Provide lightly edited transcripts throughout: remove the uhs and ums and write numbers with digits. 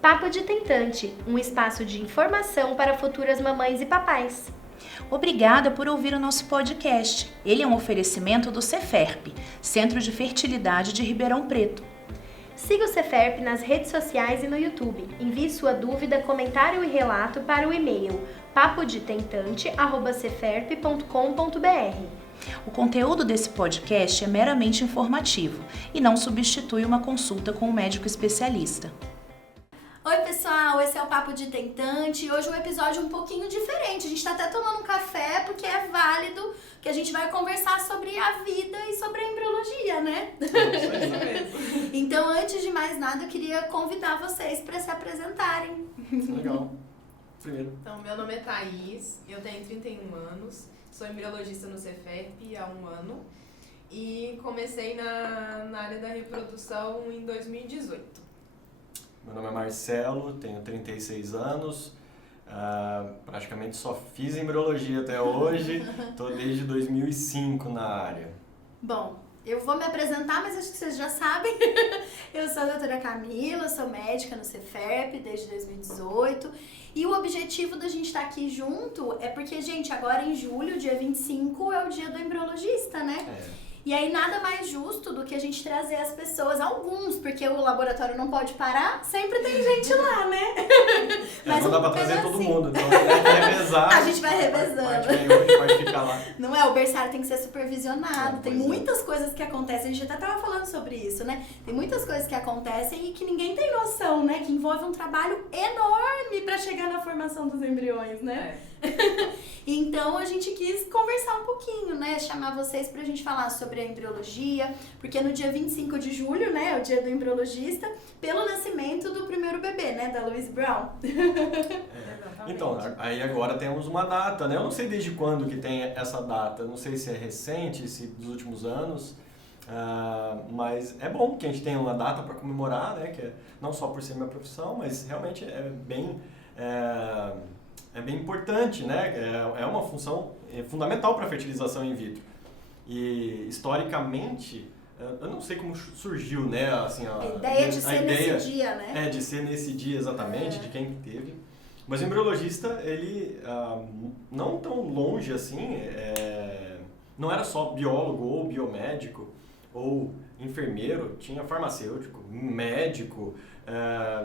Papo de Tentante, um espaço de informação para futuras mamães e papais. Obrigada por ouvir o nosso podcast. Ele é um oferecimento do Ceferp, Centro de Fertilidade de Ribeirão Preto. Siga o Ceferp nas redes sociais e no YouTube. Envie sua dúvida, comentário e relato para o e-mail papodetentante@ceferp.com.br. O conteúdo desse podcast é meramente informativo e não substitui uma consulta com um médico especialista. Oi pessoal, esse é o Papo de Tentante. Hoje um episódio um pouquinho diferente. A gente tá até tomando um café porque é válido que a gente vai conversar sobre a vida e sobre a embriologia, né? Então, antes de mais nada, eu queria convidar vocês para se apresentarem. Legal. Primeiro. Então, meu nome é Thaís, eu tenho 31 anos, sou embriologista no Ceferp há 1 ano e comecei na área da reprodução em 2018. Meu nome é Marcelo, tenho 36 anos, praticamente só fiz embriologia até hoje, estou desde 2005 na área. Bom, eu vou me apresentar, mas acho que vocês já sabem. Eu sou a doutora Camila, sou médica no Ceferp desde 2018. E o objetivo da gente estar aqui junto é porque, gente, agora em julho, dia 25, é o dia do embriologista, né? E aí nada mais justo do que a gente trazer as pessoas, alguns, porque o laboratório não pode parar, sempre tem gente lá, né? Mas não dá pra trazer todo mundo, então tem que revezar. A gente vai revezando. Pode ficar lá. Não é, o berçário tem que ser supervisionado, tem muitas coisas que acontecem, a gente até tava falando sobre isso, né? Tem muitas coisas que acontecem e que ninguém tem noção, né? Que envolve um trabalho enorme pra chegar na formação dos embriões, né? Então a gente quis conversar um pouquinho, né? Chamar vocês pra gente falar sobre a embriologia, porque no dia 25 de julho, né, é o dia do embriologista, pelo nascimento do primeiro bebê, né, da Louise Brown. Então, aí agora temos uma data, né? Eu não sei desde quando que tem essa data, não sei se é recente, se dos últimos anos, mas é bom que a gente tenha uma data para comemorar, né? Que é, não só por ser minha profissão, mas realmente é bem importante, né? É uma função fundamental para a fertilização in vitro. E, historicamente, eu não sei como surgiu, né? Assim, a ideia de ser nesse dia, né? De ser nesse dia exatamente, de quem teve. Mas o embriologista, ele, não tão longe assim, não era só biólogo ou biomédico ou enfermeiro, tinha farmacêutico, médico,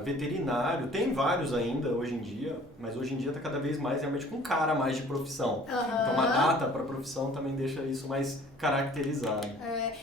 veterinário, tem vários ainda hoje em dia, mas hoje em dia está cada vez mais realmente com cara mais de profissão. Então uma data para profissão também deixa isso mais caracterizado.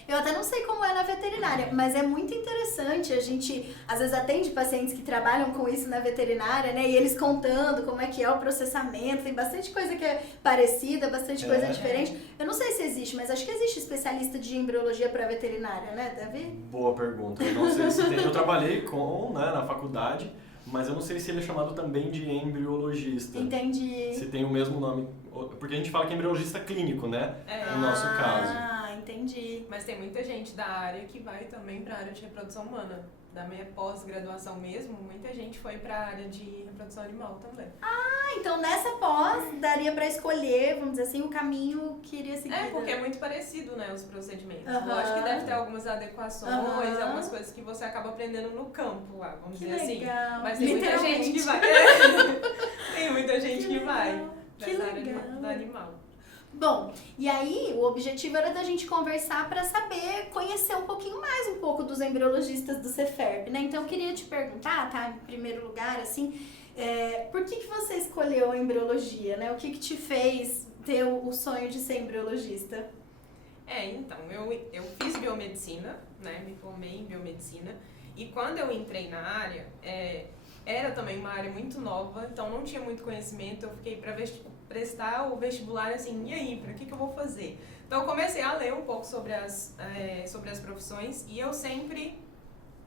Eu até não sei como é na veterinária, mas é muito interessante, a gente às vezes atende pacientes que trabalham com isso na veterinária, né, e eles contando como é que é o processamento, tem bastante coisa que é parecida, bastante coisa diferente. Eu não sei se existe, mas acho que existe especialista de embriologia para veterinária, né, Davi? Boa pergunta, eu não sei se tem, eu trabalhei na faculdade, mas eu não sei se ele é chamado também de embriologista. Entendi. Se tem o mesmo nome, porque a gente fala que é embriologista clínico, né, no nosso caso. Entendi. Mas tem muita gente da área que vai também para a área de reprodução humana. Da minha pós-graduação mesmo, muita gente foi para a área de reprodução animal também. Então nessa pós daria para escolher, vamos dizer assim, o caminho que iria seguir. Porque é muito parecido, né, os procedimentos. Lógico que deve ter algumas adequações, algumas coisas que você acaba aprendendo no campo lá, vamos dizer assim. Mas tem muita gente que vai. Tem muita gente que vai nessa área do animal. Bom, e aí o objetivo era da gente conversar para saber, conhecer um pouquinho mais um pouco dos embriologistas do Ceferp, né? Então eu queria te perguntar, tá, em primeiro lugar, assim, por que você escolheu a embriologia, né? O que te fez ter o sonho de ser embriologista? Então, eu fiz biomedicina, né? Me formei em biomedicina e quando eu entrei na área, era também uma área muito nova, então não tinha muito conhecimento, eu fiquei para prestar o vestibular assim, e aí, para que eu vou fazer? Então eu comecei a ler um pouco sobre as profissões e eu sempre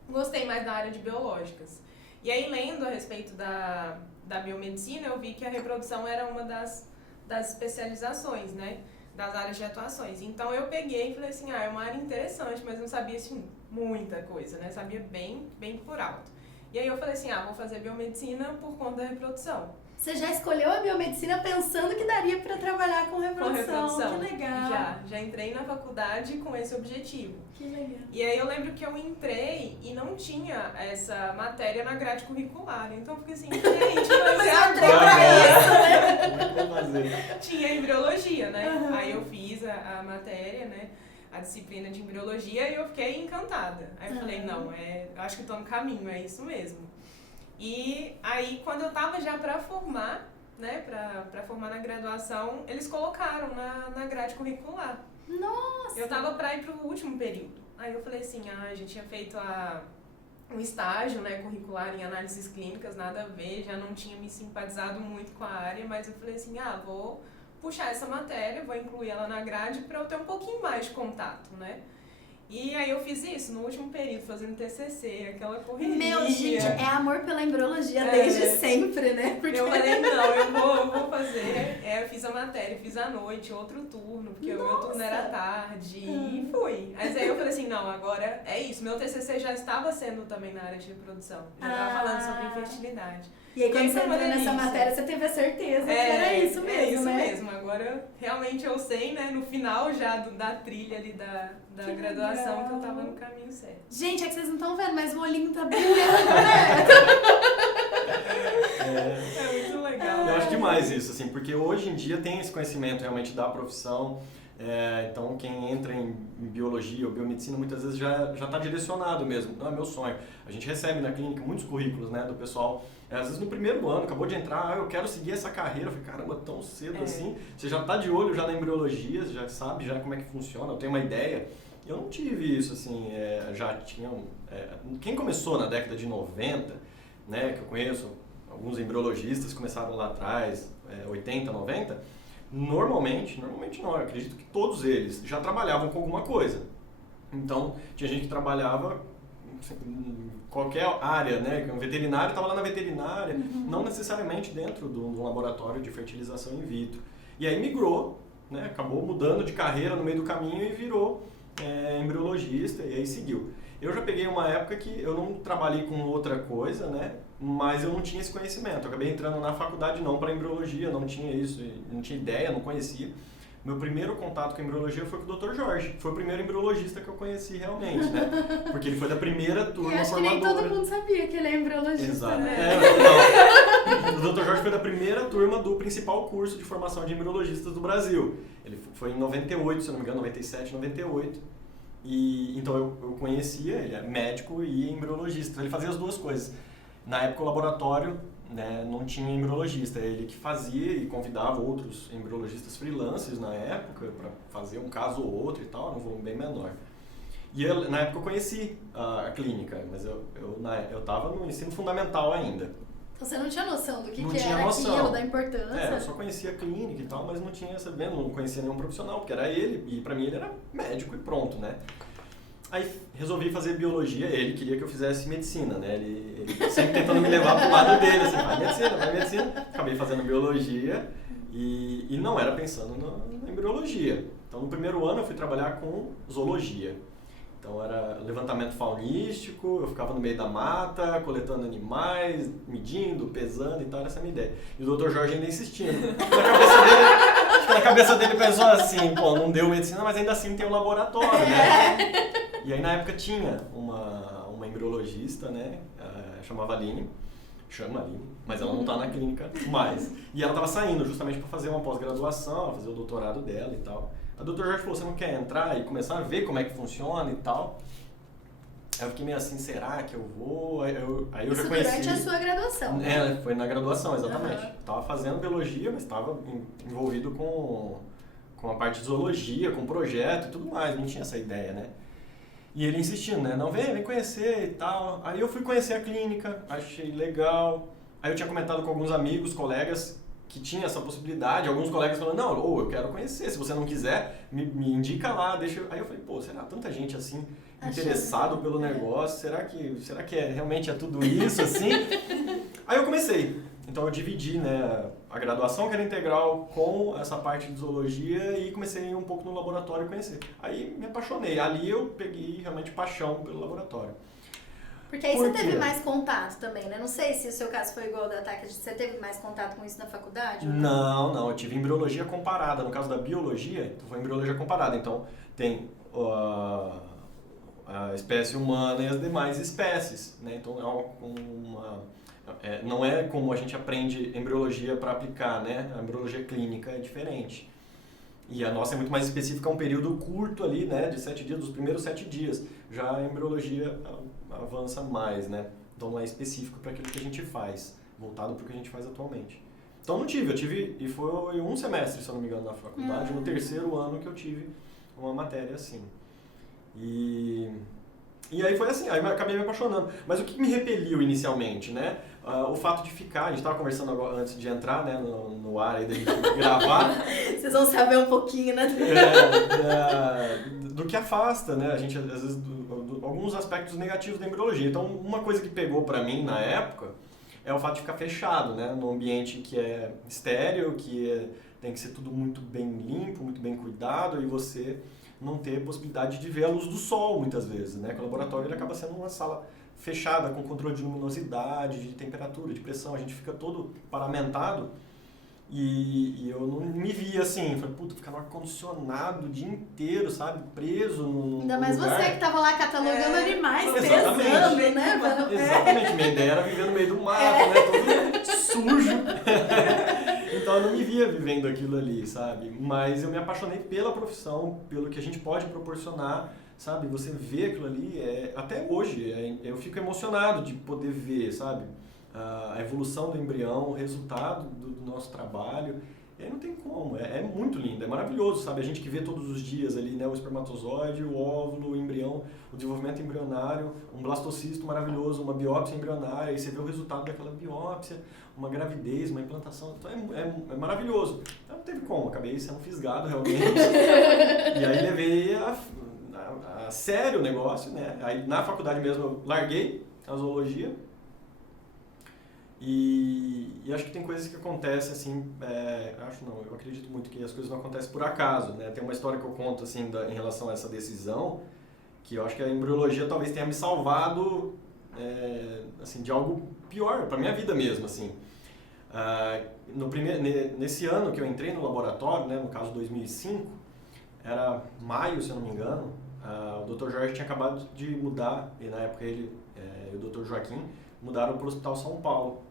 gostei mais da área de biológicas. E aí, lendo a respeito da biomedicina, eu vi que a reprodução era uma das especializações, né? Das áreas de atuações. Então eu peguei e falei assim, é uma área interessante, mas não sabia assim, muita coisa, né? Sabia bem por alto. E aí eu falei assim, vou fazer biomedicina por conta da reprodução. Você já escolheu a biomedicina pensando que daria para trabalhar com reprodução. Com reprodução. Que legal. Já entrei na faculdade com esse objetivo. Que legal. E aí eu lembro que eu entrei e não tinha essa matéria na grade curricular. Então eu fiquei assim, gente, mas eu entrei pra isso, né? Tinha embriologia, né? Aí eu fiz a matéria, né? A disciplina de embriologia e eu fiquei encantada. Aí eu falei, não, acho que estou no caminho, é isso mesmo. E aí, quando eu tava já para formar, né, para formar na graduação, eles colocaram na grade curricular. Nossa! Eu tava para ir pro último período. Aí eu falei assim, a gente tinha feito um estágio, né, curricular em análises clínicas, nada a ver, já não tinha me simpatizado muito com a área, mas eu falei assim, vou puxar essa matéria, vou incluir ela na grade para eu ter um pouquinho mais de contato, né? E aí eu fiz isso no último período, fazendo TCC, aquela correria. Meu, gente, é amor pela embriologia desde sempre, né? Porque eu falei, não, eu vou fazer. Eu fiz a matéria, fiz à noite, outro turno, porque o meu turno era à tarde, e fui. Mas aí eu falei assim, não, agora é isso. Meu TCC já estava sendo também na área de reprodução, já estava falando sobre infertilidade. E aí quando você entrou nessa matéria, você teve a certeza que era isso mesmo, é isso né? mesmo. Agora, realmente eu sei, né, no final já da trilha ali da graduação, que eu tava no caminho certo. Gente, é que vocês não estão vendo, mas o olhinho tá brilhando, né? É muito legal. Eu acho demais isso, assim, porque hoje em dia tem esse conhecimento realmente da profissão. Então, quem entra em biologia ou biomedicina muitas vezes já está direcionado mesmo. Não é meu sonho. A gente recebe na clínica muitos currículos, né, do pessoal. Às vezes no primeiro ano, acabou de entrar, eu quero seguir essa carreira. Eu falei, caramba, tão cedo assim. Você já está de olho já na embriologia, já sabe já como é que funciona, eu tenho uma ideia. Eu não tive isso, assim, já tinham... quem começou na década de 90, né, que eu conheço, alguns embriologistas começaram lá atrás, 80, 90, normalmente não, eu acredito que todos eles já trabalhavam com alguma coisa. Então, tinha gente que trabalhava em qualquer área, né, um veterinário estava lá na veterinária, não necessariamente dentro de um laboratório de fertilização in vitro. E aí migrou, né, acabou mudando de carreira no meio do caminho e virou embriologista, e aí seguiu. Eu já peguei uma época que eu não trabalhei com outra coisa, né, mas eu não tinha esse conhecimento. Eu acabei entrando na faculdade não para embriologia, não tinha isso, não tinha ideia, não conhecia. Meu primeiro contato com a embriologia foi com o Dr. Jorge. Foi o primeiro embriologista que eu conheci realmente, né? Porque ele foi da primeira turma formadora. Eu acho formadora. que nem todo mundo sabia que ele é embriologista, Exato. né? O Dr. Jorge foi da primeira turma do principal curso de formação de embriologistas do Brasil. Ele foi em 98, se eu não me engano, 97, 98. E, então eu conhecia, ele é médico e embriologista. Então ele fazia as duas coisas. Na época o laboratório, né, não tinha embriologista, ele que fazia e convidava outros embriologistas freelancers na época para fazer um caso ou outro e tal, num volume bem menor. E na época eu conheci a clínica, mas eu estava no ensino fundamental ainda. Então você não tinha noção do que não que tinha era noção. aquilo, da importância? Eu só conhecia a clínica e tal, mas não tinha sabendo, não conhecia nenhum profissional, porque era ele, e para mim ele era médico e pronto, né? Aí resolvi fazer biologia, ele queria que eu fizesse medicina, né? Ele sempre tentando me levar pro lado dele, assim, vai medicina. Acabei fazendo biologia e não era pensando na embriologia. Então no primeiro ano eu fui trabalhar com zoologia. Então era levantamento faunístico, eu ficava no meio da mata, coletando animais, medindo, pesando e tal, essa é a minha ideia. E o Dr. Jorge ainda insistindo. Na cabeça dele pensou assim, pô, não deu medicina, mas ainda assim tem um laboratório, né? E aí na época tinha uma embriologista, né, chamava Aline, mas ela não tá na clínica mais. E ela tava saindo justamente para fazer uma pós-graduação, fazer o doutorado dela e tal. A doutora Jorge falou, você não quer entrar e começar a ver como é que funciona e tal? Aí eu fiquei meio assim, será que eu vou? Aí eu Isso já conheci... durante a sua graduação. Foi na graduação, exatamente. Tava fazendo biologia, mas estava envolvido com a parte de zoologia, com projeto e tudo mais, não tinha essa ideia, né? E ele insistindo, né? Não, vem conhecer e tal. Aí eu fui conhecer a clínica, achei legal. Aí eu tinha comentado com alguns amigos, colegas, que tinha essa possibilidade. Alguns colegas falando, não, eu quero conhecer, se você não quiser, me indica lá, deixa eu... Aí eu falei, pô, será tanta gente assim, interessado pelo negócio? Será que realmente é tudo isso, assim? Aí eu comecei. Então eu dividi, né, a graduação, que era integral, com essa parte de zoologia e comecei a ir um pouco no laboratório conhecer. Aí me apaixonei. Ali eu peguei realmente paixão pelo laboratório. Porque aí Por você teve quê? mais contato também, né? Não sei se o seu caso foi igual ao da Tati, você teve mais contato com isso na faculdade? Ou Não, eu tive embriologia comparada. No caso da biologia, então foi embriologia comparada. Então, tem a espécie humana e as demais espécies, né? Então, não é como a gente aprende embriologia para aplicar, né? A embriologia clínica é diferente. E a nossa é muito mais específica, é um período curto ali, né? De 7 dias, dos primeiros 7 dias. Já a embriologia avança mais, né? Então não é específico para aquilo que a gente faz, voltado para o que a gente faz atualmente. Então eu tive, e foi um semestre, se eu não me engano, na faculdade, no terceiro ano que eu tive uma matéria assim. E aí foi assim, aí eu acabei me apaixonando. Mas o que me repeliu inicialmente, né? O fato de ficar, a gente estava conversando agora, antes de entrar, né, no ar aí da gente gravar. vocês vão saber um pouquinho, né? Do que afasta, né? A gente, às vezes, alguns aspectos negativos da embriologia. Então, uma coisa que pegou pra mim na época é o fato de ficar fechado, né? Num ambiente que é estéril, tem que ser tudo muito bem limpo, muito bem cuidado, e você não ter possibilidade de ver a luz do sol, muitas vezes, né? Porque o laboratório ele acaba sendo uma sala fechada, com controle de luminosidade, de temperatura, de pressão, a gente fica todo paramentado e eu não me via assim, falei, puta, ficar no ar-condicionado o dia inteiro, sabe, preso num Ainda mais lugar. você que tava lá catalogando animais, Exatamente. pesando, né? Exatamente, minha ideia era viver no meio do mato, né, todo sujo. Então eu não me via vivendo aquilo ali, sabe, mas eu me apaixonei pela profissão, pelo que a gente pode proporcionar. Sabe, você vê aquilo ali, até hoje, eu fico emocionado de poder ver, sabe, a evolução do embrião, o resultado do nosso trabalho, e aí não tem como, é muito lindo, é maravilhoso, sabe, a gente que vê todos os dias ali, né, o espermatozoide, o óvulo, o embrião, o desenvolvimento embrionário, um blastocisto maravilhoso, uma biópsia embrionária, e você vê o resultado daquela biópsia, uma gravidez, uma implantação, então é maravilhoso. Então não teve como, acabei sendo fisgado realmente, e aí levei a sério o negócio, né? Aí na faculdade mesmo eu larguei a zoologia e acho que tem coisas que acontecem assim, eu acredito muito que as coisas não acontecem por acaso, né? Tem uma história que eu conto assim em relação a essa decisão, que eu acho que a embriologia talvez tenha me salvado assim, de algo pior para minha vida mesmo, assim. Nesse ano que eu entrei no laboratório, né, no caso 2005, era maio, se eu não me engano, o Dr. Jorge tinha acabado de mudar, e na época ele e o Dr. Joaquim mudaram para o Hospital São Paulo.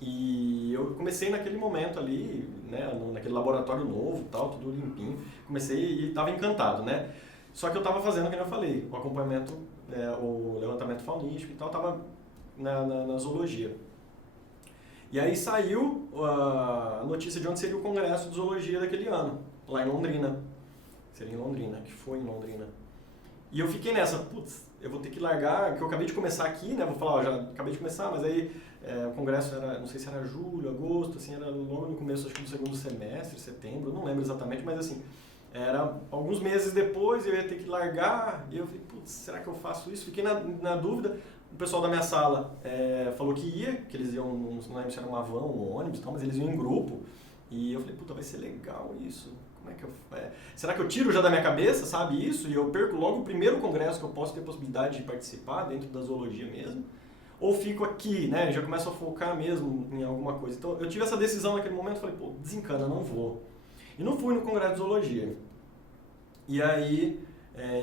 E eu comecei naquele momento ali, né, naquele laboratório novo, tal, tudo limpinho, comecei e estava encantado, né? Só que eu estava fazendo, como eu falei, o acompanhamento, o levantamento faunístico e tal, estava na zoologia. E aí saiu a notícia de onde seria o congresso de zoologia daquele ano, lá em Londrina. Seria em Londrina, que foi em Londrina. E eu fiquei nessa, putz, eu vou ter que largar, que eu acabei de começar aqui, né? Vou falar, já acabei de começar, mas aí o congresso era, não sei se era julho, agosto, assim, era logo no começo, acho que do segundo semestre, setembro, não lembro exatamente, mas assim, era alguns meses depois, eu ia ter que largar, e eu falei, putz, será que eu faço isso? Fiquei na dúvida. O pessoal da minha sala falou que ia, que eles iam, não lembro se era uma van, um ônibus e tal, mas eles iam em grupo. E eu falei, puta, vai ser legal isso. Como é que será que eu tiro já da minha cabeça, sabe, isso? E eu perco logo o primeiro congresso que eu posso ter possibilidade de participar dentro da zoologia mesmo? Ou fico aqui, né, já começo a focar mesmo em alguma coisa. Então eu tive essa decisão naquele momento, falei, pô, desencana, não vou. E não fui no congresso de zoologia. E aí,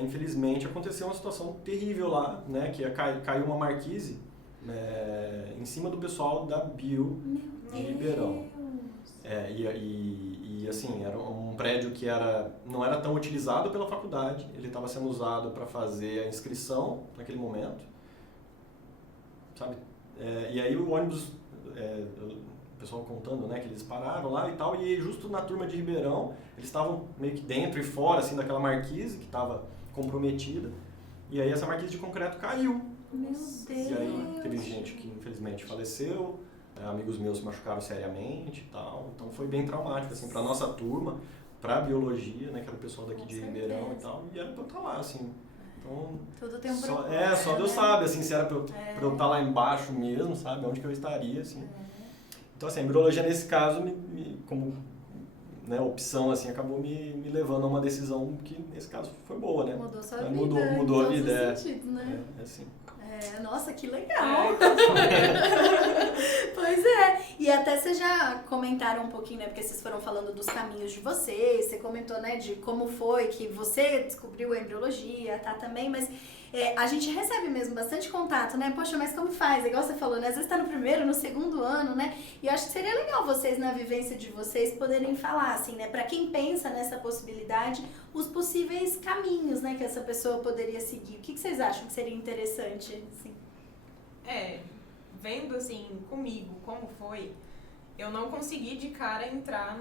infelizmente, aconteceu uma situação terrível lá, né, que caiu uma marquise em cima do pessoal da Bio de Ribeirão. E assim, era um prédio que não era tão utilizado pela faculdade, ele estava sendo usado para fazer a inscrição naquele momento, sabe? E aí o ônibus, o pessoal contando, né, que eles pararam lá e tal, e justo na turma de Ribeirão, eles estavam meio que dentro e fora, assim, daquela marquise que estava comprometida, e aí essa marquise de concreto caiu. Meu Deus! E aí teve gente que infelizmente faleceu, amigos meus se machucaram seriamente e tal, então foi bem traumático, assim, pra nossa turma, pra biologia, né, que era o pessoal daqui de Ribeirão e tal, e era pra eu estar lá, assim. Então, tudo tem um só propósito, Deus né? sabe, assim, se era pra eu estar lá embaixo mesmo, sabe, onde que eu estaria, assim. Então, assim, a embriologia nesse caso, como, né, opção, assim, acabou me levando a uma decisão que, nesse caso, foi boa, né? Mudou sua vida. Mudou a vida, sentidos, né? assim. Nossa, que legal! Pois é, e até vocês já comentaram um pouquinho, né, porque vocês foram falando dos caminhos de vocês, você comentou, né, de como foi que você descobriu a embriologia, tá, também, mas a gente recebe mesmo bastante contato, né, poxa, mas como faz? Igual você falou, né, às vezes tá no primeiro, no segundo ano, né, e eu acho que seria legal vocês, na vivência de vocês, poderem falar, assim, né, pra quem pensa nessa possibilidade, os possíveis caminhos, né, que essa pessoa poderia seguir. O que vocês acham que seria interessante, assim? Vendo assim comigo como foi, eu não consegui de cara entrar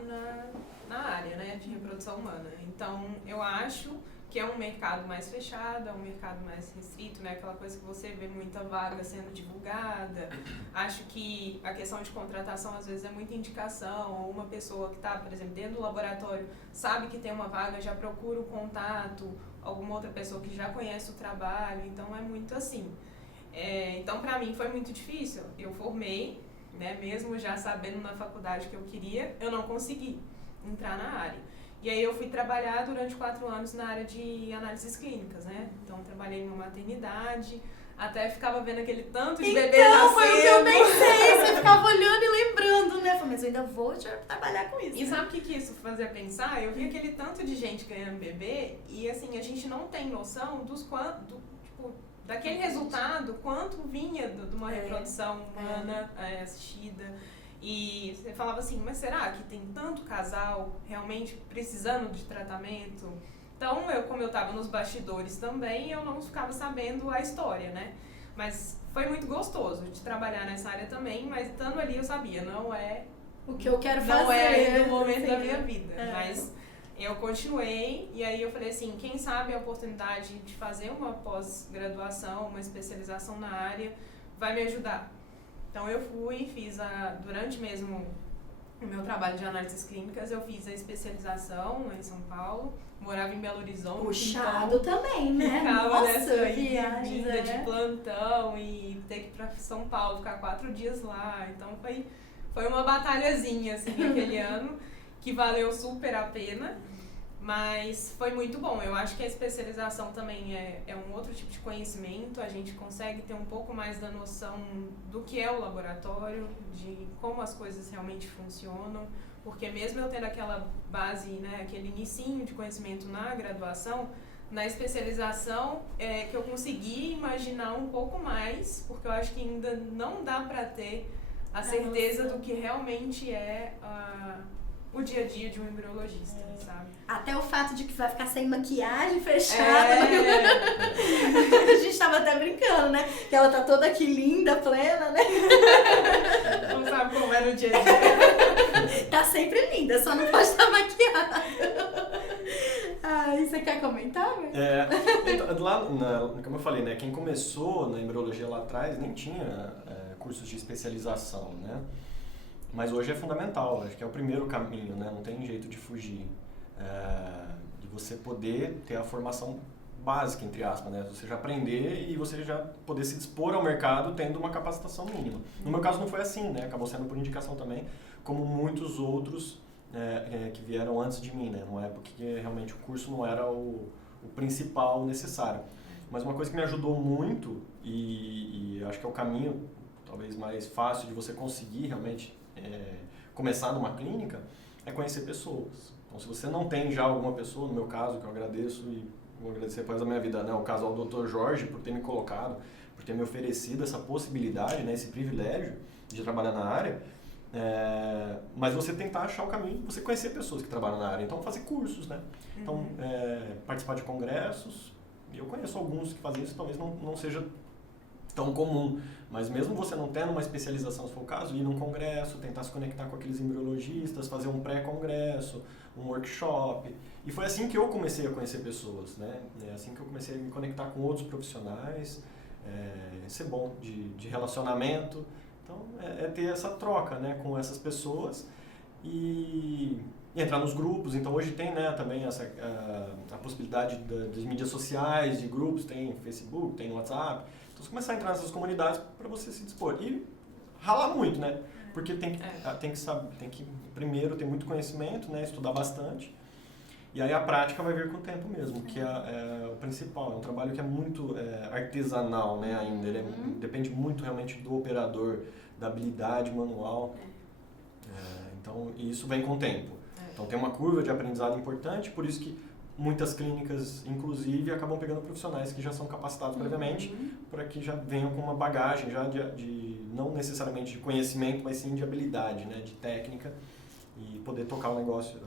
na área, né, de reprodução humana. Então eu acho que é um mercado mais fechado, é um mercado mais restrito, né, aquela coisa que você vê muita vaga sendo divulgada. Acho que a questão de contratação às vezes é muita indicação, ou uma pessoa que está, por exemplo, dentro do laboratório sabe que tem uma vaga, já procura o contato, alguma outra pessoa que já conhece o trabalho, então é muito assim. Então, para mim, foi muito difícil. Eu formei, né, mesmo já sabendo na faculdade que eu queria, eu não consegui entrar na área. E aí eu fui trabalhar durante 4 anos na área de análises clínicas, né? Então, trabalhei numa maternidade, até ficava vendo aquele tanto de bebê nascendo. Então, foi o que eu pensei, você ficava olhando e lembrando, né? Falei, mas eu ainda vou trabalhar com isso. E sabe o que isso fazia pensar? Eu vi aquele tanto de gente ganhando bebê e, assim, a gente não tem noção daquele resultado, quanto vinha de uma reprodução humana assistida. E você falava assim, mas será que tem tanto casal realmente precisando de tratamento? Então, como eu estava nos bastidores também, eu não ficava sabendo a história, né? Mas foi muito gostoso de trabalhar nessa área também, mas estando ali eu sabia, não é o que eu quero fazer. Não é ainda o momento da minha vida, mas eu continuei e aí eu falei assim, quem sabe a oportunidade de fazer uma pós-graduação, uma especialização na área vai me ajudar. Então eu fiz durante mesmo o meu trabalho de análises clínicas, eu fiz a especialização em São Paulo, morava em Belo Horizonte. Puxado então, também, né? Ficava Nossa, nessa viagem, vinda de plantão e ter que ir pra São Paulo, ficar 4 dias lá. Então foi uma batalhazinha assim aquele ano, que valeu super a pena. Mas foi muito bom. Eu acho que a especialização também é um outro tipo de conhecimento. A gente consegue ter um pouco mais da noção do que é o laboratório, de como as coisas realmente funcionam. Porque mesmo eu tendo aquela base, né, aquele inicinho de conhecimento na graduação, na especialização que eu consegui imaginar um pouco mais, porque eu acho que ainda não dá para ter a certeza do que realmente é o dia a dia de um embriologista, sabe? Até o fato de que vai ficar sem maquiagem, fechada. A gente tava até brincando, né? Que ela tá toda aqui linda, plena, né? Não sabe como é no dia a dia. Tá sempre linda, só não pode estar maquiada. E você quer comentar? Então, lá, como eu falei, né? Quem começou na embriologia lá atrás nem tinha cursos de especialização, né? Mas hoje é fundamental, acho que é o primeiro caminho, né? Não tem jeito de fugir. De você poder ter a formação básica, entre aspas, né? Você já aprender e você já poder se dispor ao mercado tendo uma capacitação mínima. No meu caso não foi assim, né? Acabou sendo por indicação também, como muitos outros que vieram antes de mim, né? Numa época que realmente o curso não era o principal necessário. Mas uma coisa que me ajudou muito e acho que é o caminho talvez mais fácil de você conseguir realmente começar numa clínica, é conhecer pessoas. Então, se você não tem já alguma pessoa, no meu caso, que eu agradeço e vou agradecer depois da minha vida, né, o caso ao Dr. Jorge por ter me colocado, por ter me oferecido essa possibilidade, né, esse privilégio de trabalhar na área, mas você tentar achar o caminho, você conhecer pessoas que trabalham na área, então fazer cursos, né? Então, participar de congressos, eu conheço alguns que fazem isso, talvez não seja tão comum, mas mesmo você não tendo uma especialização, se for o caso, ir num congresso, tentar se conectar com aqueles embriologistas, fazer um pré-congresso, um workshop. E foi assim que eu comecei a conhecer pessoas, né? É assim que eu comecei a me conectar com outros profissionais, ser bom de relacionamento. Então, ter essa troca, né, com essas pessoas e entrar nos grupos. Então, hoje tem, né, também a possibilidade das mídias sociais, de grupos, tem Facebook, tem WhatsApp. Então, você começar a entrar nessas comunidades para você se dispor. E ralar muito, né? Porque tem que primeiro ter muito conhecimento, né? Estudar bastante. E aí a prática vai vir com o tempo mesmo, que é o principal. É um trabalho que é muito artesanal, né, ainda. Ele depende muito realmente do operador, da habilidade manual. Então, isso vem com o tempo. Então, tem uma curva de aprendizado importante, por isso que muitas clínicas, inclusive, acabam pegando profissionais que já são capacitados previamente, para que já venham com uma bagagem já de não necessariamente de conhecimento, mas sim de habilidade, né, de técnica, e poder tocar o negócio,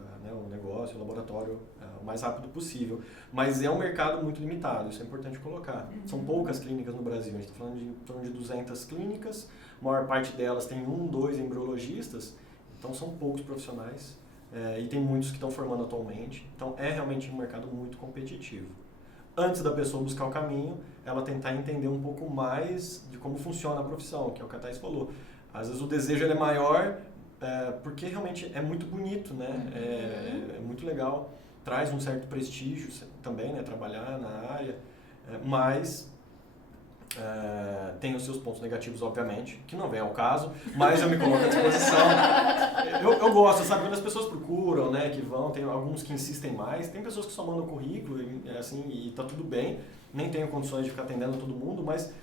o laboratório, o mais rápido possível. Mas é um mercado muito limitado, isso é importante colocar. São poucas clínicas no Brasil, a gente está falando de em torno de 200 clínicas, a maior parte delas tem 1, 2 embriologistas, então são poucos profissionais. E tem muitos que estão formando atualmente, então é realmente um mercado muito competitivo. Antes da pessoa buscar o caminho, ela tentar entender um pouco mais de como funciona a profissão, que é o que a Thais falou. Às vezes o desejo ele é maior porque realmente é muito bonito, né? É muito legal, traz um certo prestígio também, né? Trabalhar na área, mas tem os seus pontos negativos, obviamente, que não vem ao caso, mas eu me coloco à disposição. Eu gosto, sabe, quando as pessoas procuram, né, que vão, tem alguns que insistem mais, tem pessoas que só mandam currículo e tá tudo bem, nem tenho condições de ficar atendendo todo mundo, mas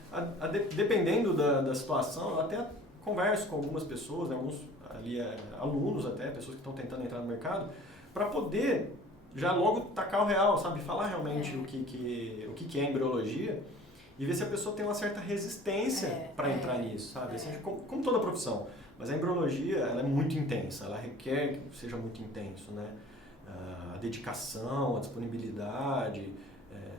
dependendo da situação, eu até converso com algumas pessoas, né, alguns ali alunos até, pessoas que estão tentando entrar no mercado, para poder já logo tacar o real, sabe, falar realmente o que é embriologia, e ver se a pessoa tem uma certa resistência para entrar nisso, sabe? Assim, como toda profissão. Mas a embriologia, ela é muito intensa, ela requer que seja muito intenso, né? A dedicação, a disponibilidade,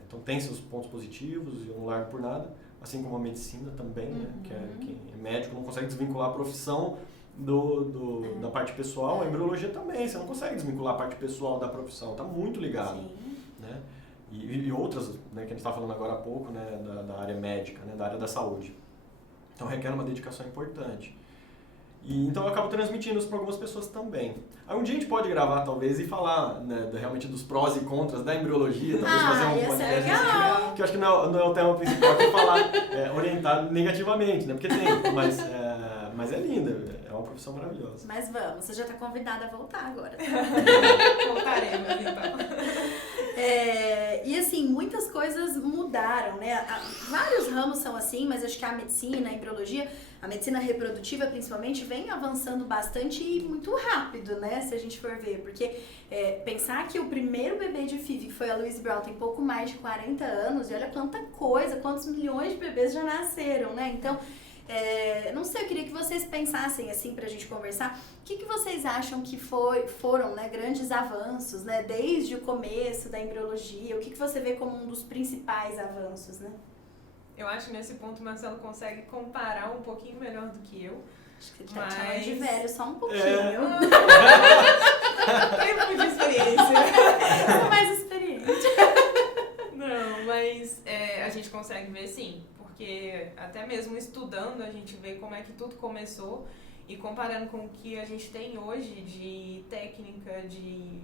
então tem seus pontos positivos, e eu não largo por nada, assim como a medicina também, né? Que é médico, não consegue desvincular a profissão da parte pessoal, a embriologia também, você não consegue desvincular a parte pessoal da profissão, está muito ligado, né? E outras, né, que a gente está falando agora há pouco, né, da área médica, né, da área da saúde. Então requer uma dedicação importante. E então eu acabo transmitindo isso para algumas pessoas também. Aí um dia a gente pode gravar talvez e falar, né, realmente dos prós e contras da embriologia, talvez fazer um podcast legal. que eu acho que não é o tema principal que falar, orientar negativamente, né, porque tem, mas é linda, é uma profissão maravilhosa. Mas vamos, você já está convidada a voltar agora. Voltaremos, então. E assim, muitas coisas mudaram, né? Vários ramos são assim, mas acho que a medicina, a embriologia, a medicina reprodutiva principalmente, vem avançando bastante e muito rápido, né? Se a gente for ver, porque pensar que o primeiro bebê de FIV, que foi a Louise Brown, tem pouco mais de 40 anos, e olha quanta coisa, quantos milhões de bebês já nasceram, né? Então, não sei, eu queria que vocês pensassem assim pra gente conversar, o que vocês acham que foram, né, grandes avanços, né, desde o começo da embriologia, o que você vê como um dos principais avanços, né? Eu acho que nesse ponto o Marcelo consegue comparar um pouquinho melhor do que eu. Acho que ele tá te chamando de velho só um pouquinho. Tempo de experiência. Sou mais experiente. Não, mas a gente consegue ver sim. Porque até mesmo estudando a gente vê como é que tudo começou e comparando com o que a gente tem hoje de técnica, de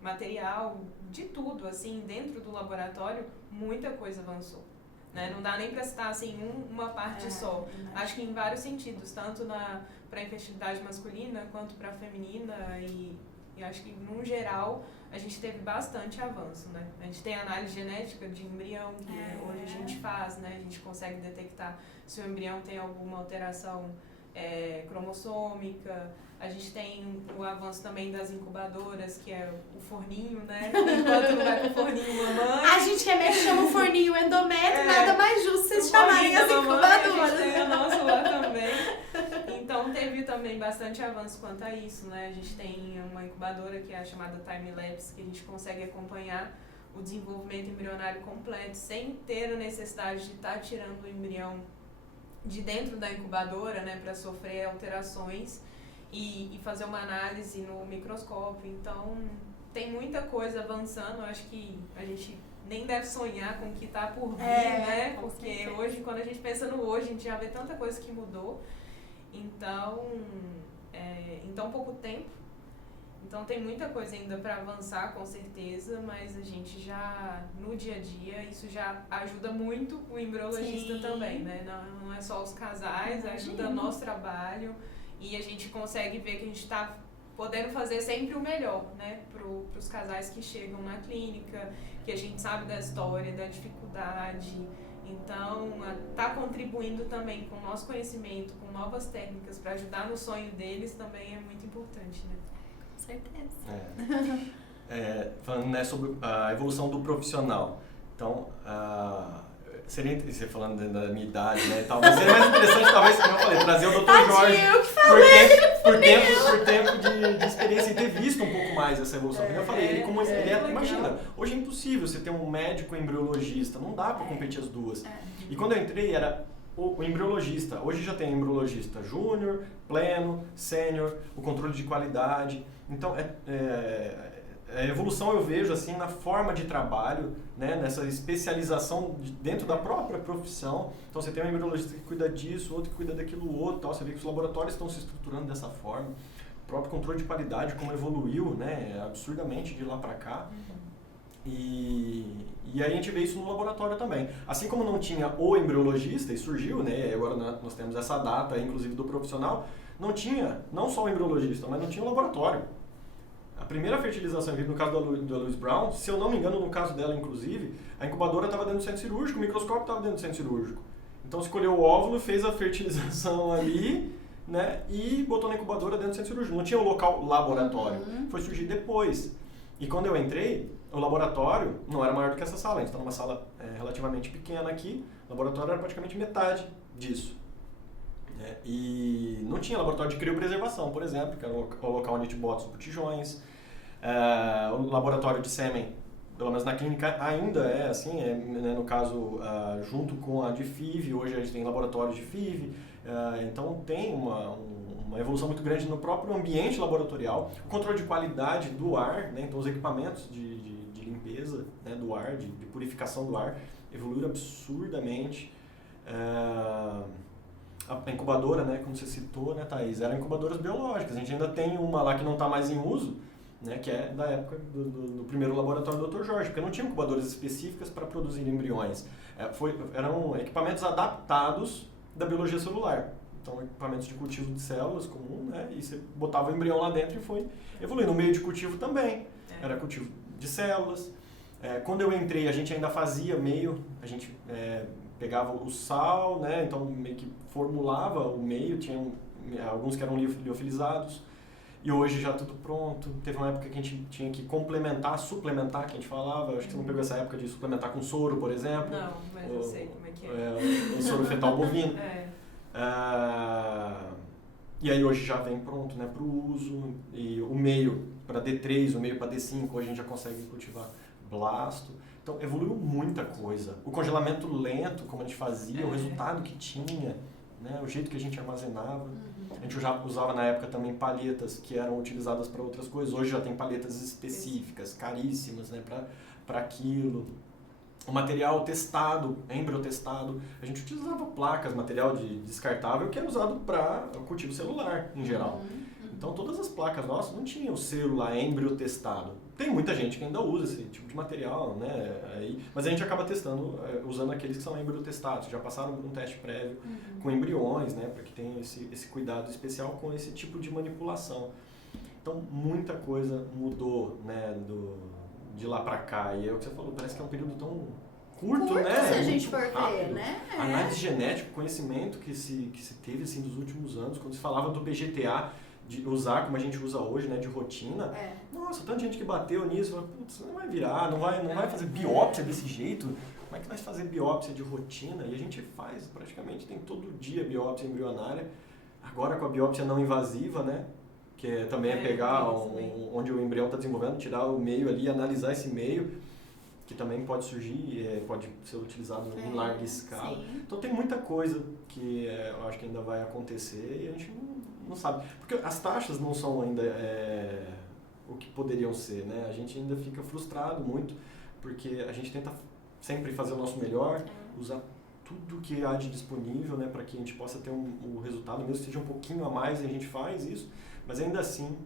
material, de tudo, assim, dentro do laboratório, muita coisa avançou. Né? Não dá nem para citar assim, uma parte só. Acho que em vários sentidos, tanto para a infertilidade masculina quanto para a feminina e acho que, no geral, a gente teve bastante avanço, né? A gente tem análise genética de embrião, que hoje a gente faz, né? A gente consegue detectar se o embrião tem alguma alteração cromossômica. A gente tem o avanço também das incubadoras, que é o forninho, né? Enquanto não vai pro forninho mamãe. A gente que é médico chama o forninho endométrio, nada mais justo vocês chamarem as incubadoras. A gente tem o nosso lá também. Então teve também bastante avanço quanto a isso, né? A gente tem uma incubadora que é a chamada Time Lapse, que a gente consegue acompanhar o desenvolvimento embrionário completo, sem ter a necessidade de estar tirando o embrião de dentro da incubadora, né? Para sofrer alterações. E fazer uma análise no microscópio. Então, tem muita coisa avançando. Eu acho que a gente nem deve sonhar com o que está por vir, né? Porque hoje, quando a gente pensa no hoje, a gente já vê tanta coisa que mudou. Então, em tão pouco tempo. Então, tem muita coisa ainda para avançar, com certeza. Mas a gente já, no dia a dia, isso já ajuda muito o embriologista também, né? Não é só os casais, ajuda o nosso trabalho. E a gente consegue ver que a gente está podendo fazer sempre o melhor, né, pros casais que chegam na clínica, que a gente sabe da história, da dificuldade. Então, tá contribuindo também com o nosso conhecimento, com novas técnicas para ajudar no sonho deles também é muito importante, né? Com certeza. Falando, né, sobre a evolução do profissional. Então, seria você falando da minha idade, né, e tal, mas seria mais interessante, talvez, como eu falei, trazer o Dr. Jorge por tempo de experiência e ter visto um pouco mais essa evolução. Como eu falei, imagina, hoje é impossível você ter um médico embriologista, não dá para competir as duas. E quando eu entrei, era o embriologista. Hoje já tem embriologista júnior, pleno, sênior, o controle de qualidade. Então, a evolução eu vejo assim na forma de trabalho, né, nessa especialização dentro da própria profissão. Então você tem um embriologista que cuida disso, outro que cuida daquilo outro, tal. Você vê que os laboratórios estão se estruturando dessa forma. O próprio controle de qualidade, como evoluiu, né, absurdamente de lá para cá. E aí a gente vê isso no laboratório também. Assim como não tinha o embriologista, e surgiu, né, agora nós temos essa data, inclusive do profissional, não tinha não só o embriologista, mas não tinha o laboratório. A primeira fertilização, no caso da Louise Brown, se eu não me engano, no caso dela, inclusive, a incubadora estava dentro do centro cirúrgico, o microscópio estava dentro do centro cirúrgico. Então, escolheu o óvulo, fez a fertilização ali, né, e botou na incubadora dentro do centro cirúrgico. Não tinha o local laboratório. Foi surgir depois. E quando eu entrei, o laboratório não era maior do que essa sala. A gente está numa sala relativamente pequena aqui. O laboratório era praticamente metade disso. E não tinha laboratório de criopreservação, por exemplo, que era o local onde a gente bota os botijões. O laboratório de sêmen, pelo menos na clínica, ainda é assim, né, no caso, junto com a de FIV, hoje a gente tem laboratório de FIV, então tem uma evolução muito grande no próprio ambiente laboratorial, o controle de qualidade do ar, né, então os equipamentos de limpeza, né, do ar, de purificação do ar, evoluíram absurdamente. A incubadora, né, como você citou, né, Thaís, eram incubadoras biológicas. A gente ainda tem uma lá que não está mais em uso, né, que é da época do primeiro laboratório do Dr. Jorge, porque não tinha incubadoras específicas para produzir embriões. Eram equipamentos adaptados da biologia celular. Então, equipamentos de cultivo de células comum, né, e você botava o embrião lá dentro e foi evoluindo. No meio de cultivo também, era cultivo de células. Quando eu entrei, a gente ainda fazia meio, a gente pegava o sal, né, então meio que formulava o meio, tinha alguns que eram liofilizados, e hoje já tudo pronto. Teve uma época que a gente tinha que suplementar, que a gente falava, acho que você não pegou essa época de suplementar com soro, por exemplo. Não, mas eu sei como é que é. O soro fetal bovino. E aí hoje já vem pronto, né, para o uso, e o meio para D3, o meio para D5, hoje a gente já consegue cultivar blasto. Então, evoluiu muita coisa. O congelamento lento, como a gente fazia, o resultado que tinha, né, o jeito que a gente armazenava. A gente já usava na época também palhetas que eram utilizadas para outras coisas. Hoje já tem palhetas específicas, caríssimas, né, para aquilo. O material testado, embriotestado, a gente utilizava placas, material descartável que era usado para cultivo celular, em geral. Então, todas as placas nossas não tinham o selo lá embriotestado. Tem muita gente que ainda usa esse tipo de material, né? Mas a gente acaba testando, usando aqueles que são embriotestados, já passaram por um teste prévio com embriões, né? Para que tenha esse cuidado especial com esse tipo de manipulação. Então, muita coisa mudou, né? De lá para cá. E é o que você falou, parece que é um período tão curto, né? Se a gente for ver, né? Análise genética, conhecimento que se teve assim, dos últimos anos, quando se falava do PGTA, de usar como a gente usa hoje, né, de rotina. Nossa, tanta gente que bateu nisso, putz, não vai virar, não vai fazer biópsia desse jeito. Como é que vai fazer biópsia de rotina? E a gente faz, praticamente, tem todo dia biópsia embrionária. Agora com a biópsia não invasiva, né, que também é pegar onde o embrião está desenvolvendo, tirar o meio ali, analisar esse meio, que também pode surgir, pode ser utilizado em larga escala. Sim. Então tem muita coisa que eu acho que ainda vai acontecer e a gente não sabe. Porque as taxas não são ainda o que poderiam ser, né? A gente ainda fica frustrado muito, porque a gente tenta sempre fazer o nosso melhor, usar tudo que há de disponível, né, para que a gente possa ter o resultado, mesmo que seja um pouquinho a mais, e a gente faz isso, mas ainda assim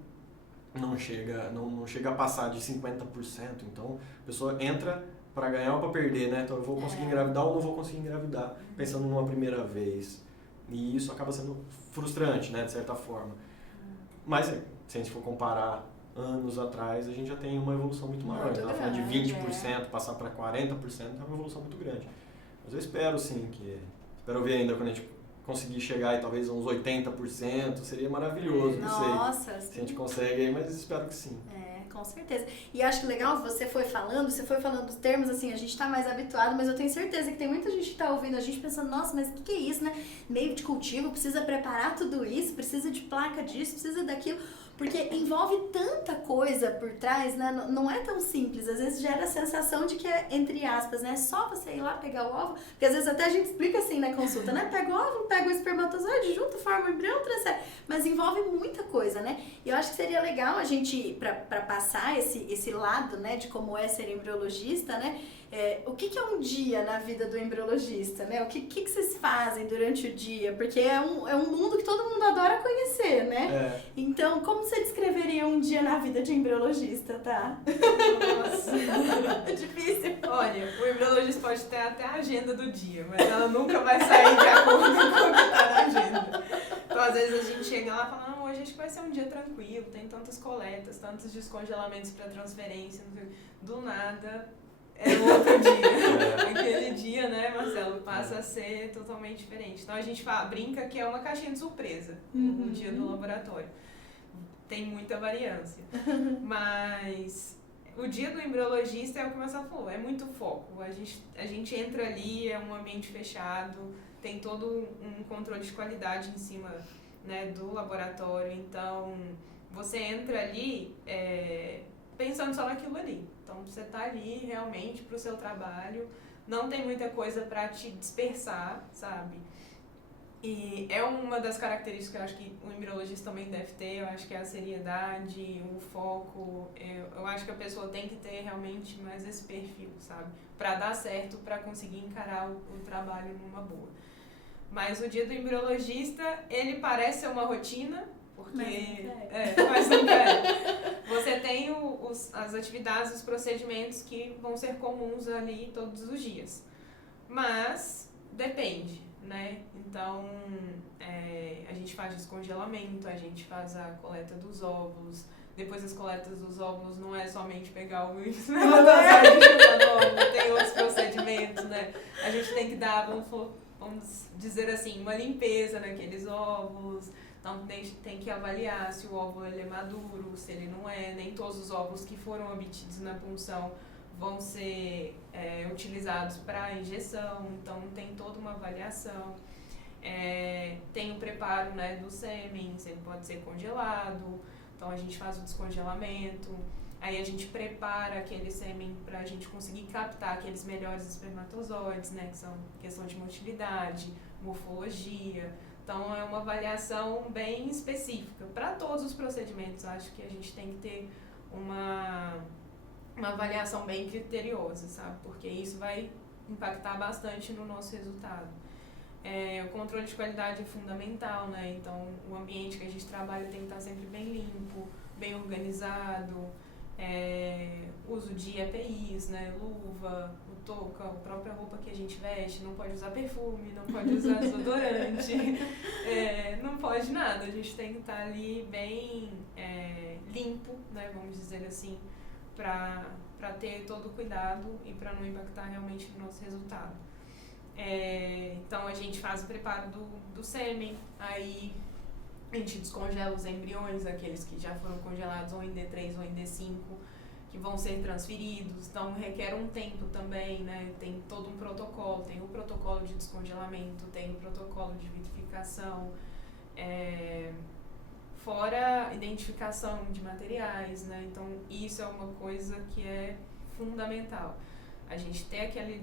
não chega a passar de 50%. Então, a pessoa entra para ganhar ou para perder, né? Então, eu vou conseguir engravidar ou não vou conseguir engravidar, pensando numa primeira vez. E isso acaba sendo frustrante, né, de certa forma. Mas se a gente for comparar anos atrás, a gente já tem uma evolução muito maior. Muito Ela fala de grande, 20%, passar para 40%, é uma evolução muito grande. Mas eu espero sim, espero ver ainda quando a gente conseguir chegar e talvez a uns 80%, seria maravilhoso, não sei Nossa, se a gente consegue, mas espero que sim. Com certeza. E acho que legal, você foi falando dos termos, assim, a gente tá mais habituado, mas eu tenho certeza que tem muita gente que tá ouvindo a gente pensando, nossa, mas o que é isso, né? Meio de cultivo, precisa preparar tudo isso, precisa de placa disso, precisa daquilo, porque envolve tanta coisa por trás, né? Não é tão simples, às vezes gera a sensação de que é, entre aspas, né? Só você ir lá pegar o ovo, porque às vezes até a gente explica assim na consulta, né? Pega o óvulo, pega o espermatozoide, junto, forma o embrião, transfere, mas envolve muita coisa, né? E eu acho que seria legal a gente, pra passar esse lado, né, de como é ser embriologista, né? O que é um dia na vida do embriologista, né? O que vocês fazem durante o dia? Porque é um mundo que todo mundo adora conhecer, né? Então, como você descreveria um dia na vida de embriologista, tá? Nossa, é difícil. Olha, o embriologista pode ter até a agenda do dia, mas ela nunca vai sair de acordo com o que tá na agenda. Então, às vezes a gente chega lá e fala, não, hoje acho que vai ser um dia tranquilo, tem tantas coletas, tantos descongelamentos para transferência, do nada... É outro dia. Aquele dia, né, Marcelo, passa a ser totalmente diferente. Então a gente brinca que é uma caixinha de surpresa, o dia do laboratório. Tem muita variância. Mas o dia do embriologista é o que o Marcelo falou, é muito foco. A gente entra ali, é um ambiente fechado, tem todo um controle de qualidade em cima, né, do laboratório. Então você entra ali pensando só naquilo ali. Então, você tá ali realmente pro seu trabalho, não tem muita coisa para te dispersar, sabe? E é uma das características que eu acho que o embriologista também deve ter, eu acho que é a seriedade, o foco, eu acho que a pessoa tem que ter realmente mais esse perfil, sabe? Para dar certo, para conseguir encarar o trabalho numa boa. Mas o dia do embriologista, ele parece ser uma rotina, porque... Mas não é. Você tem as atividades, os procedimentos que vão ser comuns ali todos os dias. Mas depende, né? Então, a gente faz descongelamento, a gente faz a coleta dos óvulos. Depois das coletas dos óvulos, não é somente pegar o óvulo, tem outros procedimentos, né? A gente tem que dar, vamos dizer assim, uma limpeza naqueles óvulos. Então, tem que avaliar se o óvulo ele é maduro, se ele não é. Nem todos os óvulos que foram obtidos na punção vão ser utilizados para injeção. Então, tem toda uma avaliação. Tem o preparo, né, do sêmen, ele pode ser congelado. Então, a gente faz o descongelamento. Aí, a gente prepara aquele sêmen para a gente conseguir captar aqueles melhores espermatozoides, né, que são questão de motilidade, morfologia. Então, é uma avaliação bem específica. Para todos os procedimentos, acho que a gente tem que ter uma avaliação bem criteriosa, sabe? Porque isso vai impactar bastante no nosso resultado. O controle de qualidade é fundamental, né? Então, o ambiente que a gente trabalha tem que estar sempre bem limpo, bem organizado. Uso de EPIs, né? Luva, touca, a própria roupa que a gente veste, não pode usar perfume, não pode usar desodorante, não pode nada. A gente tem que estar ali bem limpo, né, vamos dizer assim, para ter todo o cuidado e para não impactar realmente no nosso resultado. Então a gente faz o preparo do sêmen, aí a gente descongela os embriões, aqueles que já foram congelados ou em D3 ou em D5, que vão ser transferidos, então requer um tempo também, né? Tem todo um protocolo, tem o protocolo de descongelamento, tem o protocolo de vitrificação, fora identificação de materiais, né? Então isso é uma coisa que é fundamental. A gente tem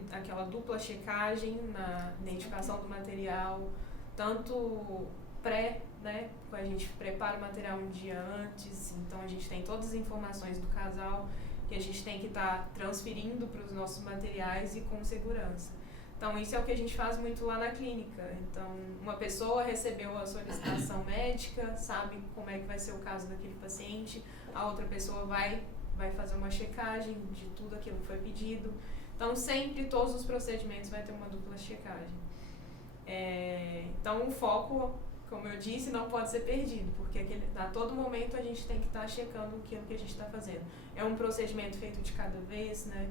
aquela dupla checagem na identificação do material, tanto né? A gente prepara o material um dia antes, então a gente tem todas as informações do casal que a gente tem que estar transferindo para os nossos materiais e com segurança. Então isso é o que a gente faz muito lá na clínica. Então uma pessoa recebeu a solicitação médica, sabe como é que vai ser o caso daquele paciente, a outra pessoa vai fazer uma checagem de tudo aquilo que foi pedido. Então sempre todos os procedimentos vai ter uma dupla checagem. Então o foco, como eu disse, não pode ser perdido, porque a todo momento a gente tem que estar checando aquilo que a gente está fazendo. É um procedimento feito de cada vez, né?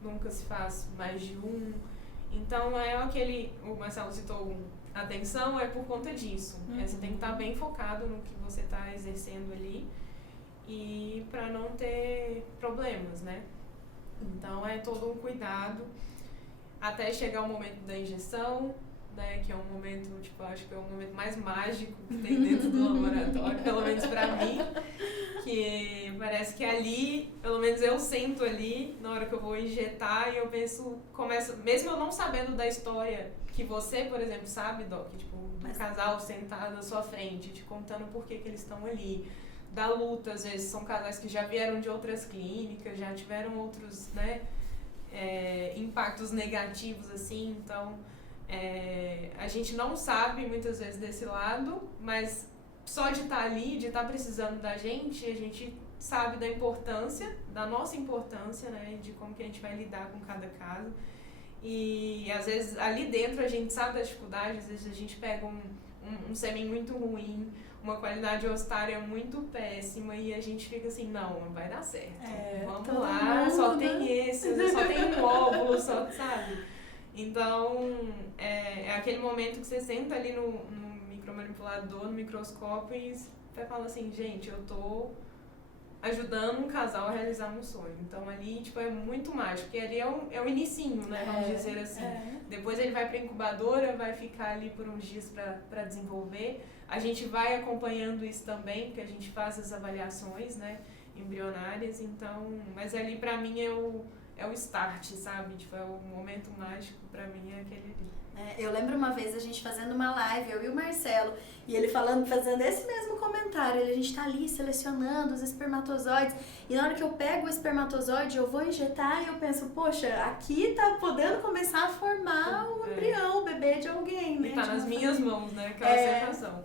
Nunca se faz mais de um. Então, o Marcelo citou atenção, é por conta disso. Você tem que estar bem focado no que você está exercendo ali e para não ter problemas, né? Então, é todo um cuidado até chegar o momento da injeção, né, que é um momento, tipo, acho que é o momento mais mágico que tem dentro do laboratório, pelo menos pra mim, que parece que ali, pelo menos eu sento ali, na hora que eu vou injetar, e eu penso, mesmo eu não sabendo da história que você, por exemplo, sabe, Doc, tipo, do casal sentado na sua frente, te contando por que eles estão ali, da luta, às vezes são casais que já vieram de outras clínicas, já tiveram outros, né, impactos negativos, assim, então... a gente não sabe muitas vezes desse lado, mas só de estar ali, de estar precisando da gente, a gente sabe da importância, da nossa importância, né, de como que a gente vai lidar com cada caso. E às vezes ali dentro a gente sabe da dificuldade, às vezes a gente pega um sêmen muito ruim, uma qualidade ossária muito péssima e a gente fica assim, não vai dar certo, vamos lá, só tem esse, às vezes só tem um óvulo, só, sabe? Então, é aquele momento que você senta ali no micromanipulador, no microscópio e você fala assim, gente, eu tô ajudando um casal a realizar um sonho. Então, ali, tipo, é muito mágico, porque ali é o inicinho, né, vamos dizer assim. Depois ele vai para a incubadora, vai ficar ali por uns dias para desenvolver. A gente vai acompanhando isso também, porque a gente faz as avaliações, né, embrionárias. Então, mas ali, para mim, é o start, sabe? Tipo, é o momento mágico pra mim, é aquele ali. Eu lembro uma vez a gente fazendo uma live, eu e o Marcelo, e ele fazendo esse mesmo comentário, a gente tá ali selecionando os espermatozoides, e na hora que eu pego o espermatozoide, eu vou injetar e eu penso, poxa, aqui tá podendo começar a formar o embrião, o bebê de alguém, né? E tá nas minhas mãos, né? Aquela sensação.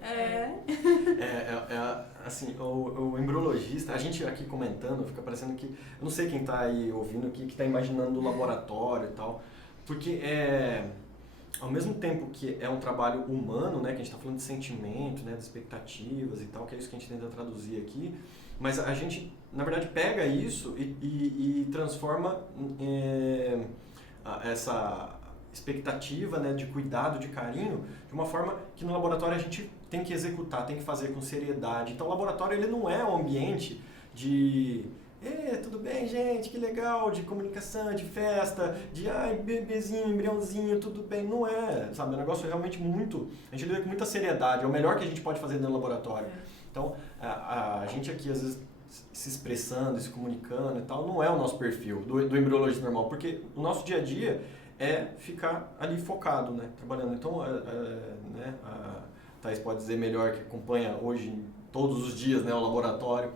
Assim, o embriologista, a gente aqui comentando, fica parecendo que, eu não sei quem tá aí ouvindo aqui, que tá imaginando o laboratório e tal, porque ao mesmo tempo que é um trabalho humano, né, que a gente está falando de sentimento, né, de expectativas e tal, que é isso que a gente tenta traduzir aqui, mas a gente, na verdade, pega isso e transforma essa expectativa, né, de cuidado, de carinho, de uma forma que no laboratório a gente tem que executar, tem que fazer com seriedade. Então o laboratório ele não é um ambiente de... tudo bem, gente, que legal, de comunicação, de festa, de bebezinho, embriãozinho, tudo bem. Não é, sabe? É um negócio realmente muito... A gente lida com muita seriedade, é o melhor que a gente pode fazer dentro do laboratório. Então, a gente aqui, às vezes, se expressando, se comunicando e tal, não é o nosso perfil do embriologista normal, porque o nosso dia a dia é ficar ali focado, né? Trabalhando. Então, né? A Thaís pode dizer melhor, que acompanha hoje, todos os dias, né, o laboratório.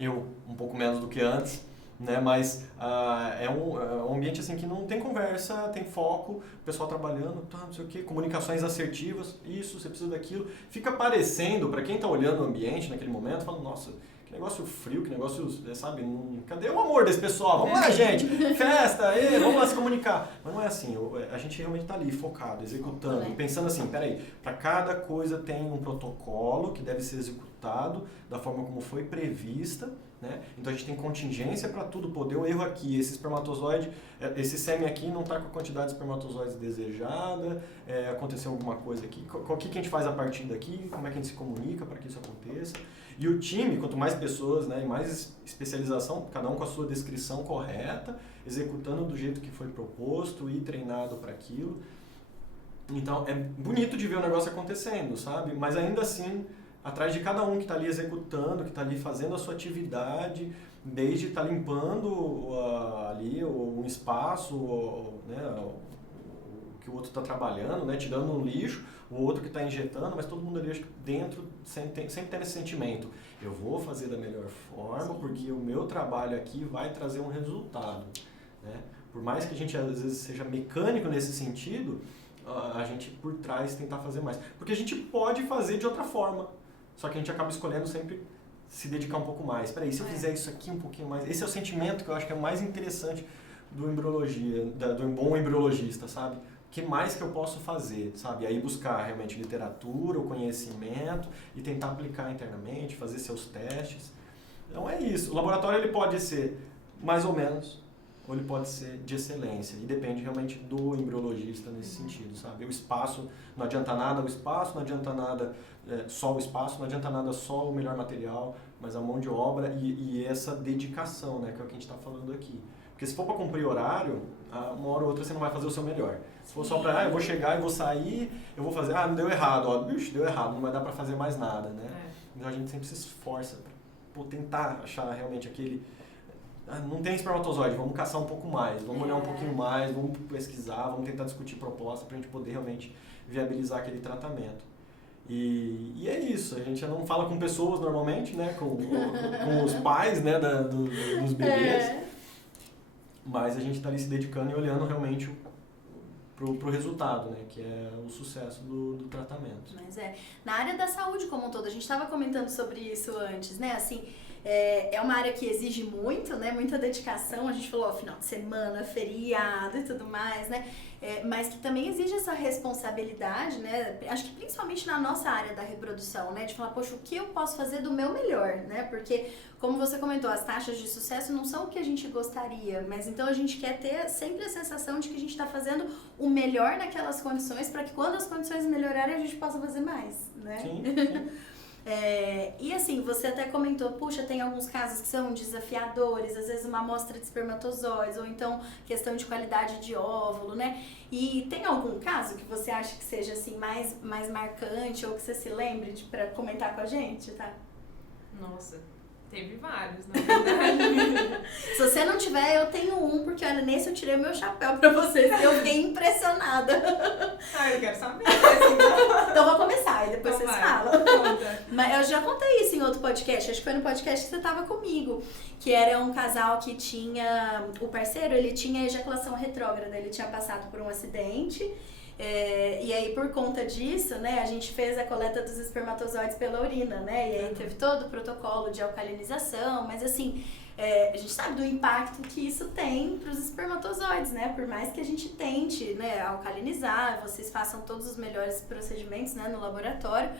Eu um pouco menos do que antes, né? Mas é um ambiente assim que não tem conversa, tem foco, o pessoal trabalhando, não sei o quê, comunicações assertivas, isso, você precisa daquilo. Fica parecendo, para quem está olhando o ambiente naquele momento, falando, nossa, que negócio frio, que negócio, sabe, cadê o amor desse pessoal? Vamos lá, gente, festa, vamos lá se comunicar. Mas não é assim, a gente realmente está ali, focado, executando, pensando assim, peraí, para cada coisa tem um protocolo que deve ser executado da forma como foi prevista, né? Então a gente tem contingência para tudo, poder o erro aqui, esse espermatozoide, esse sêmen aqui não está com a quantidade de espermatozoides desejada, aconteceu alguma coisa aqui, o que a gente faz a partir daqui, como é que a gente se comunica para que isso aconteça. E o time, quanto mais pessoas, né, e mais especialização, cada um com a sua descrição correta, executando do jeito que foi proposto e treinado para aquilo. Então é bonito de ver o negócio acontecendo, sabe? Mas ainda assim, atrás de cada um que está ali executando, que está ali fazendo a sua atividade, desde estar limpando ali um espaço, né, o que o outro está trabalhando, né, tirando um lixo, o outro que está injetando, mas todo mundo ali dentro sempre tem esse sentimento. Eu vou fazer da melhor forma, porque o meu trabalho aqui vai trazer um resultado, né? Por mais que a gente às vezes seja mecânico nesse sentido, a gente por trás tentar fazer mais. Porque a gente pode fazer de outra forma, só que a gente acaba escolhendo sempre se dedicar um pouco mais. Peraí, se eu fizer isso aqui um pouquinho mais... Esse é o sentimento que eu acho que é o mais interessante do embriologia, do bom embriologista, sabe? que mais que eu posso fazer, sabe? Aí buscar realmente literatura, o conhecimento e tentar aplicar internamente, fazer seus testes. Então é isso. O laboratório ele pode ser mais ou menos, ou ele pode ser de excelência. E depende realmente do embriologista nesse sentido, sabe? O espaço, não adianta nada o espaço, não adianta nada só o espaço, não adianta nada só o melhor material, mas a mão de obra e essa dedicação, né? Que é o que a gente está falando aqui. Porque se for para cumprir horário, uma hora ou outra você não vai fazer o seu melhor. Se for só para, eu vou chegar e vou sair, eu vou fazer, não deu errado, ó, bicho, deu errado, não vai dar para fazer mais nada, né? Então a gente sempre se esforça para tentar achar realmente aquele... não tem espermatozoide, vamos caçar um pouco mais, vamos olhar um pouquinho mais, vamos pesquisar, vamos tentar discutir proposta para a gente poder realmente viabilizar aquele tratamento. E é isso, a gente não fala com pessoas normalmente, né, com os pais, né, dos bebês, mas a gente está ali se dedicando e olhando realmente pro resultado, né, que é o sucesso do tratamento. Mas na área da saúde como um todo, a gente estava comentando sobre isso antes, né, assim, é uma área que exige muito, né, muita dedicação, a gente falou, final de semana, feriado e tudo mais, né, mas que também exige essa responsabilidade, né, acho que principalmente na nossa área da reprodução, né, de falar, poxa, o que eu posso fazer do meu melhor, né, porque, como você comentou, as taxas de sucesso não são o que a gente gostaria, mas então a gente quer ter sempre a sensação de que a gente está fazendo o melhor naquelas condições, para que quando as condições melhorarem a gente possa fazer mais, né. Sim. E assim, você até comentou, puxa, tem alguns casos que são desafiadores, às vezes uma amostra de espermatozoides, ou então questão de qualidade de óvulo, né? E tem algum caso que você acha que seja assim mais marcante, ou que você se lembre pra comentar com a gente, tá? Nossa, teve vários, na verdade. Se você não tiver, eu tenho um, porque olha, nesse eu tirei meu chapéu pra vocês e eu fiquei impressionada. Eu quero saber. Então vou começar, e depois Então vocês vai, falam. conta. Mas eu já contei isso em outro podcast, acho que foi no podcast que você tava comigo, que era um casal que tinha, o parceiro, ele tinha ejaculação retrógrada, ele tinha passado por um acidente, e aí por conta disso, né, a gente fez a coleta dos espermatozoides pela urina, né, e aí teve todo o protocolo de alcalinização, mas assim, a gente sabe do impacto que isso tem para os espermatozoides, né, por mais que a gente tente, né, alcalinizar, vocês façam todos os melhores procedimentos, né, no laboratório,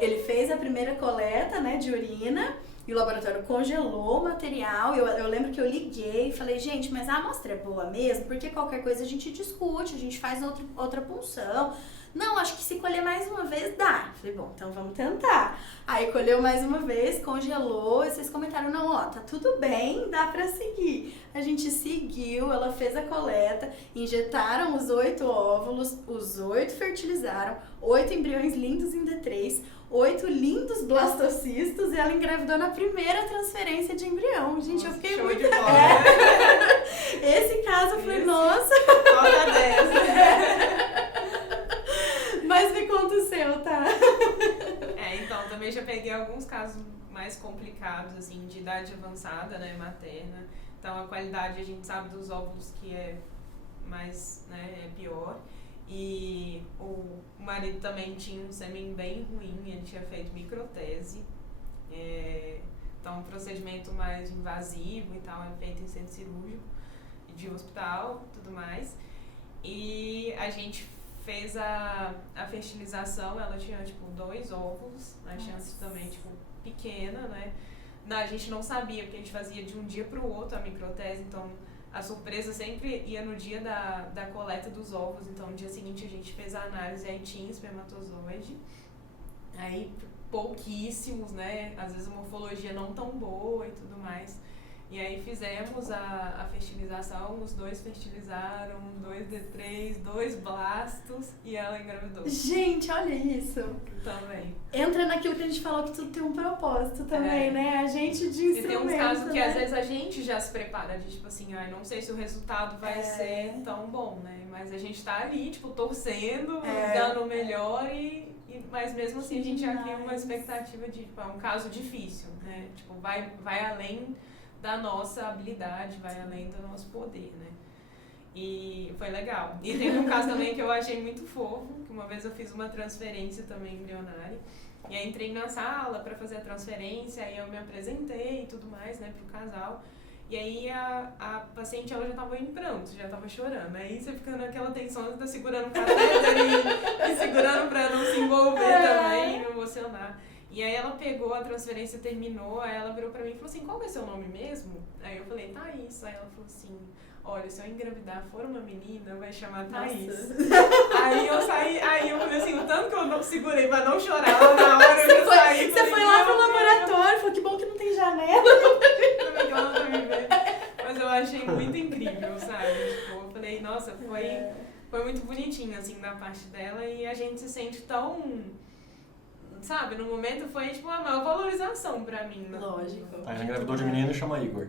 ele fez a primeira coleta, né, de urina, e o laboratório congelou o material. Eu lembro que eu liguei e falei, gente, mas a amostra é boa mesmo? Porque qualquer coisa a gente discute, a gente faz outra punção. Não, acho que se colher mais uma vez dá. Falei, bom, então vamos tentar. Aí colheu mais uma vez, congelou, e vocês comentaram, não, ó, tá tudo bem, dá pra seguir. A gente seguiu, ela fez a coleta, injetaram os 8 óvulos, os 8 fertilizaram, 8 embriões lindos em D3, 8 lindos blastocistos, e ela engravidou na primeira transferência de embrião. Gente, eu fiquei muito... De bola. Esse caso eu falei, nossa... Nota 10. Mas me conta o seu, tá? Então, também já peguei alguns casos mais complicados, assim, de idade avançada, né, materna. Então, a qualidade, a gente sabe dos óvulos que é mais, né, é pior. E o marido também tinha um sêmen bem ruim, ele tinha feito microtese. Então, um procedimento mais invasivo e tal, é feito em centro cirúrgico, de hospital, tudo mais. E a gente fez a fertilização, ela tinha, tipo, 2 óvulos, a chance também, tipo, pequena, né? A gente não sabia, porque a gente fazia de um dia pro outro a microtese, então a surpresa sempre ia no dia da coleta dos ovos, então no dia seguinte a gente fez a análise e aí tinha espermatozoide, aí pouquíssimos, né? Às vezes a morfologia não tão boa e tudo mais. E aí fizemos a fertilização, os 2 fertilizaram, 2 D3, 2 blastos e ela engravidou. Gente, olha isso. Também. Entra naquilo que a gente falou que tudo tem um propósito também, né? A gente de instrumento, e tem uns casos que né? às vezes a gente já se prepara, de tipo assim, não sei se o resultado vai ser tão bom, né? Mas a gente tá ali, tipo, torcendo, dando o melhor mas mesmo assim a gente já cria uma expectativa de, tipo, é um caso difícil, né? Tipo, vai além da nossa habilidade, vai além do nosso poder, né? E foi legal. E teve um caso também que eu achei muito fofo, que uma vez eu fiz uma transferência também embrionária, e aí entrei na sala para fazer a transferência, aí eu me apresentei e tudo mais, né, pro casal, E aí a paciente, ela já tava em pranto, já tava chorando. Aí você fica naquela tensão, você tá segurando o catéter e segurando pra não se envolver também, não emocionar. E aí ela pegou, a transferência terminou, aí ela virou pra mim e falou assim, qual que é seu nome mesmo? Aí eu falei, Thaís. Aí ela falou assim, olha, se eu engravidar for uma menina, vai chamar Thaís. Aí eu saí, aí eu falei assim, o tanto que eu não segurei pra não chorar, na hora eu já saí. Você foi lá pro laboratório, falou que bom que não tem janela. Mas eu achei muito incrível, sabe? Tipo, eu falei, nossa, foi muito bonitinho, assim, da parte dela e a gente se sente tão... Sabe, no momento foi, tipo, a maior valorização pra mim. Né? Lógico. Aí ela engravidou de menino e chama Igor.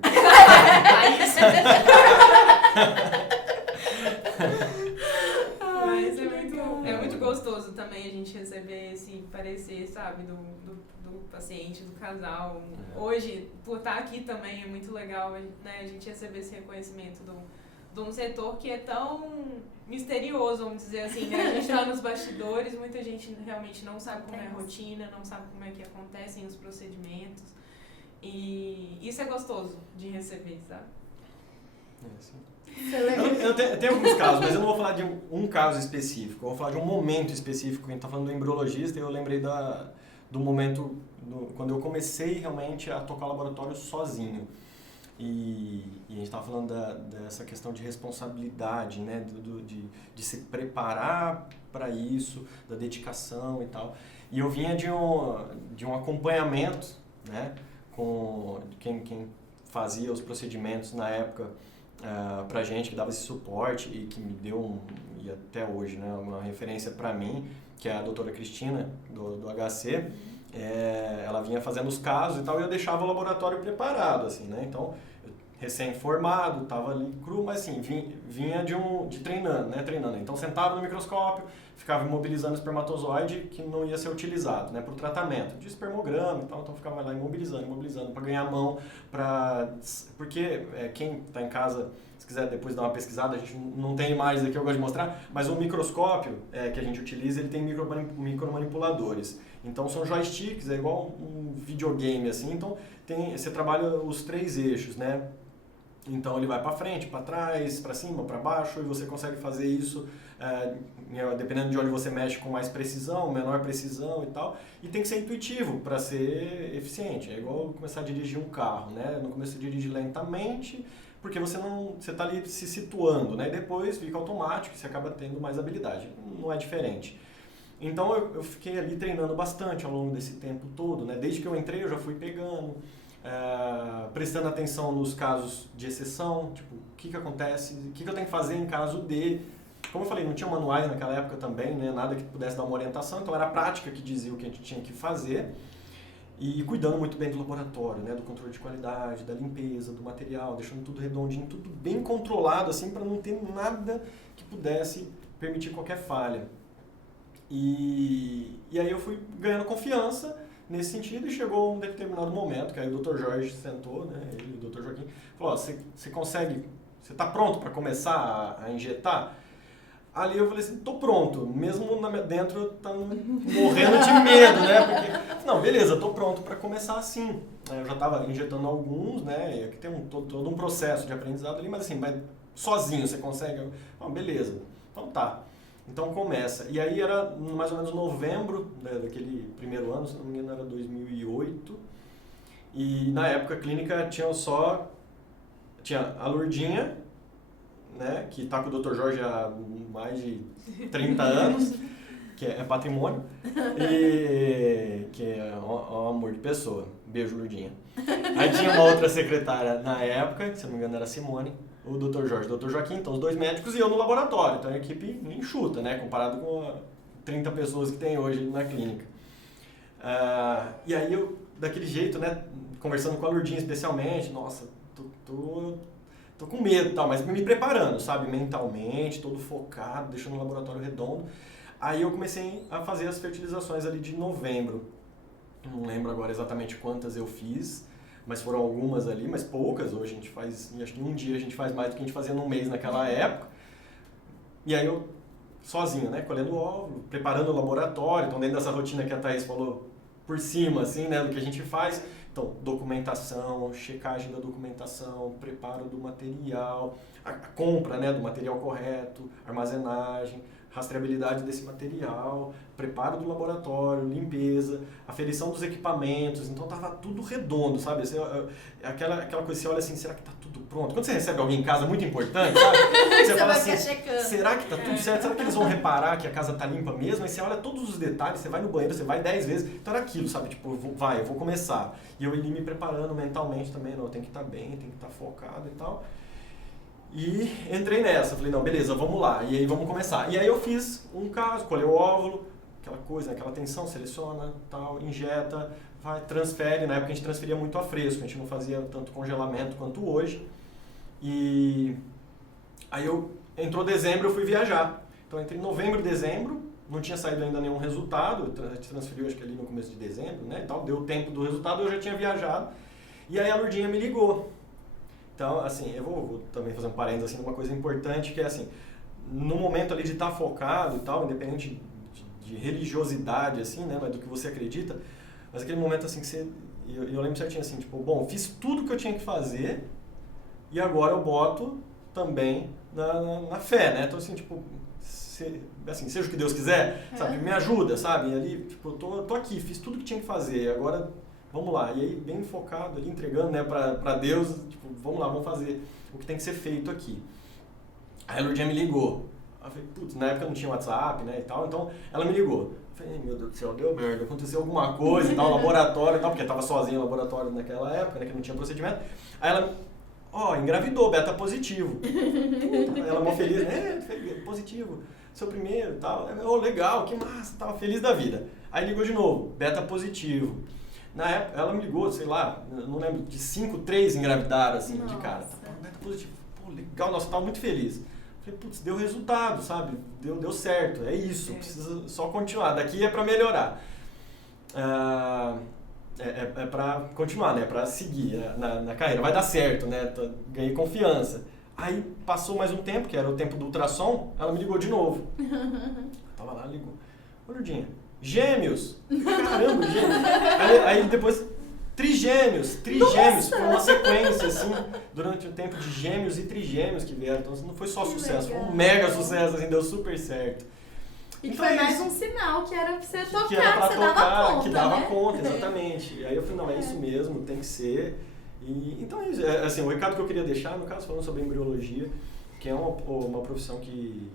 Mas é muito gostoso também a gente receber esse parecer, sabe, do paciente, do casal. Hoje, por estar aqui também, é muito legal, né, a gente receber esse reconhecimento de um setor que é tão misterioso, vamos dizer assim, né? A gente tá nos bastidores, muita gente realmente não sabe como é a rotina, não sabe como é que acontecem os procedimentos. E isso é gostoso de receber, sabe? Eu tenho alguns casos, mas eu não vou falar de um caso específico, eu vou falar de um momento específico. A gente tá falando do embriologista e eu lembrei do momento quando eu comecei realmente a tocar o laboratório sozinho. E a gente estava falando dessa questão de responsabilidade, né? De se preparar para isso, da dedicação e tal. E eu vinha de um acompanhamento, né? Com quem fazia os procedimentos na época pra gente, que dava esse suporte e que me deu, e até hoje, né? Uma referência para mim, que é a doutora Cristina, do HC. Ela vinha fazendo os casos e tal, e eu deixava o laboratório preparado, assim, né? Então, recém-formado, estava ali cru, mas assim, vinha de treinando, né? Treinando. Então, sentava no microscópio, ficava imobilizando o espermatozoide que não ia ser utilizado, né? Para o tratamento de espermograma e tal, então ficava lá imobilizando, para ganhar mão, porque quem está em casa, se quiser depois dar uma pesquisada, a gente não tem imagens aqui, eu gosto de mostrar, mas o microscópio que a gente utiliza, ele tem micromanipuladores. Então são joysticks, é igual um videogame assim, então você trabalha os 3 eixos, né? Então ele vai para frente, para trás, para cima, para baixo, e você consegue fazer isso dependendo de onde você mexe com mais precisão, menor precisão e tal. E tem que ser intuitivo para ser eficiente. É igual começar a dirigir um carro, né? No começo você dirige lentamente, porque você está ali se situando, né? E depois fica automático, você acaba tendo mais habilidade. Não é diferente. Então eu fiquei ali treinando bastante ao longo desse tempo todo, né? Desde que eu entrei eu já fui pegando, prestando atenção nos casos de exceção, tipo, o que acontece, o que eu tenho que fazer em caso de... Como eu falei, não tinha manuais naquela época também, né? Nada que pudesse dar uma orientação, então era a prática que dizia o que a gente tinha que fazer. E cuidando muito bem do laboratório, né? Do controle de qualidade, da limpeza, do material, deixando tudo redondinho, tudo bem controlado, assim, para não ter nada que pudesse permitir qualquer falha. E aí eu fui ganhando confiança nesse sentido e chegou um determinado momento que aí o Dr. Jorge sentou, né, ele e o Dr. Joaquim, falou, você consegue, você está pronto para começar a injetar? Ali eu falei assim, tô pronto, mesmo dentro eu tava morrendo de medo, né, porque, não, beleza, tô pronto para começar assim. Eu já estava injetando alguns, né, aqui tem todo um processo de aprendizado ali, mas assim, sozinho você consegue? Não, beleza, então tá. Então começa. E aí era mais ou menos novembro, né, daquele primeiro ano, se não me engano era 2008. E na época a clínica tinha a Lourdinha, né, que está com o Dr. Jorge há mais de 30 anos, que é patrimônio, e que é um amor de pessoa. Beijo, Lourdinha. Aí tinha uma outra secretária na época, que se não me engano era a Simone, o Dr. Jorge e o Dr. Joaquim, então os 2 médicos e eu no laboratório, então a equipe enxuta, né, comparado com 30 pessoas que tem hoje na clínica. E aí eu, daquele jeito, né, conversando com a Lourdinha especialmente, nossa, tô com medo e tal, mas me preparando, sabe, mentalmente, todo focado, deixando o laboratório redondo. Aí eu comecei a fazer as fertilizações ali de novembro. Não lembro agora exatamente quantas eu fiz, mas foram algumas ali, mas poucas. Hoje a gente faz, acho que em um dia a gente faz mais do que a gente fazia num mês naquela época. E aí eu, sozinho, né, colhendo óvulo, preparando o laboratório. Então dentro dessa rotina que a Thaís falou, por cima, assim, né, do que a gente faz. Então, documentação, checagem da documentação, preparo do material, a compra, né, do material correto, armazenagem, rastreabilidade desse material, preparo do laboratório, limpeza, aferição dos equipamentos. Então tava tudo redondo, sabe? Aquela coisa, você olha assim, será que tá tudo pronto? Quando você recebe alguém em casa muito importante, sabe? Você fala assim, será que tá tudo certo? Será que eles vão reparar que a casa tá limpa mesmo? Aí você olha todos os detalhes, você vai no banheiro, você vai 10 vezes, então era aquilo, sabe? Tipo, eu vou começar. E eu ia me preparando mentalmente também, não, tem que estar bem, tem que estar focado e tal. E entrei nessa, falei, não, beleza, vamos lá, e aí vamos começar. E aí eu fiz um caso, colhei o óvulo, aquela coisa, aquela tensão, seleciona, tal, injeta, vai, transfere. Na época a gente transferia muito a fresco, a gente não fazia tanto congelamento quanto hoje. E aí entrou dezembro, eu fui viajar. Então entre novembro e dezembro, não tinha saído ainda nenhum resultado, a gente transferiu acho que ali no começo de dezembro, né, e tal, deu tempo do resultado, eu já tinha viajado. E aí a Lurdinha me ligou. Então, assim, eu vou também fazer um parênteses, assim, uma coisa importante, que é assim, no momento ali de estar focado e tal, independente de religiosidade, assim, né, mas do que você acredita, mas aquele momento, assim, que você, eu lembro certinho, assim, tipo, bom, fiz tudo que eu tinha que fazer e agora eu boto também na fé, né, então, assim, tipo, assim, seja o que Deus quiser, sabe, me ajuda, sabe, e ali, tipo, eu tô aqui, fiz tudo que tinha que fazer, agora vamos lá, e aí bem focado ali, entregando, né, pra Deus, tipo, vamos lá, vamos fazer o que tem que ser feito aqui. Aí a Lurdinha me ligou. Eu falei, putz, na época não tinha WhatsApp, né, e tal, então ela me ligou. Eu falei, meu Deus do céu, deu merda, aconteceu alguma coisa e tal, laboratório e tal, porque eu tava sozinho no laboratório naquela época, né, que não tinha procedimento. Aí ela, engravidou, beta positivo. Ela mó feliz, né, positivo, seu primeiro e tal. Legal, que massa, tava feliz da vida. Aí ligou de novo, beta positivo. Na época, ela me ligou, sei lá, não lembro, de 5, 3 engravidaram, assim, de cara. Beta positivo, pô, legal, nossa, eu tava muito feliz. Falei, putz, deu resultado, sabe? Deu certo, é isso, precisa só continuar. Daqui é pra melhorar. É pra continuar, né? Pra seguir na carreira. Vai dar certo, né? Ganhei confiança. Aí passou mais um tempo, que era o tempo do ultrassom, ela me ligou de novo. Tava lá, ligou. Ô, Lurdinha, Gêmeos! Caramba, gêmeos! Aí depois, trigêmeos, foi uma sequência, assim, durante o tempo de gêmeos e trigêmeos que vieram. Então não foi só sucesso, foi um mega sucesso, assim, deu super certo. E então, foi mais um sinal que era pra você tocar, que era pra você tocar, dava conta, que dava né? conta, exatamente. E aí eu falei, não, é isso mesmo, tem que ser. E, então é isso, assim, o recado que eu queria deixar, no caso, falando sobre a embriologia, que é uma profissão que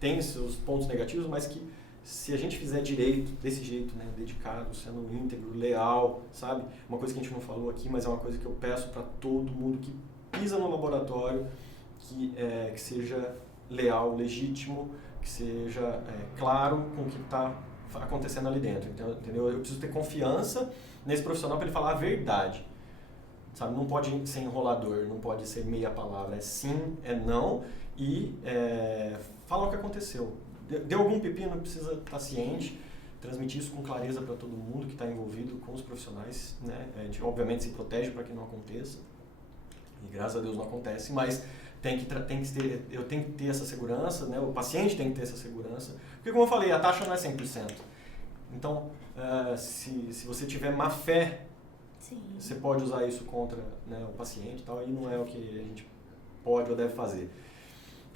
tem seus pontos negativos, mas que se a gente fizer direito, desse jeito, né, dedicado, sendo íntegro, leal, sabe? Uma coisa que a gente não falou aqui, mas é uma coisa que eu peço para todo mundo que pisa no laboratório, que seja leal, legítimo, que seja claro com o que está acontecendo ali dentro, entendeu? Eu preciso ter confiança nesse profissional para ele falar a verdade, sabe? Não pode ser enrolador, não pode ser meia palavra, é sim, é não e falar o que aconteceu. Deu algum pepino, precisa estar ciente, transmitir isso com clareza para todo mundo que está envolvido com os profissionais, né? A gente obviamente se protege para que não aconteça, e graças a Deus não acontece, mas eu tenho que ter essa segurança, né? O paciente tem que ter essa segurança, porque como eu falei, a taxa não é 100%. Então, se você tiver má fé, Sim. você pode usar isso contra, né, o paciente e tal, e não é o que a gente pode ou deve fazer.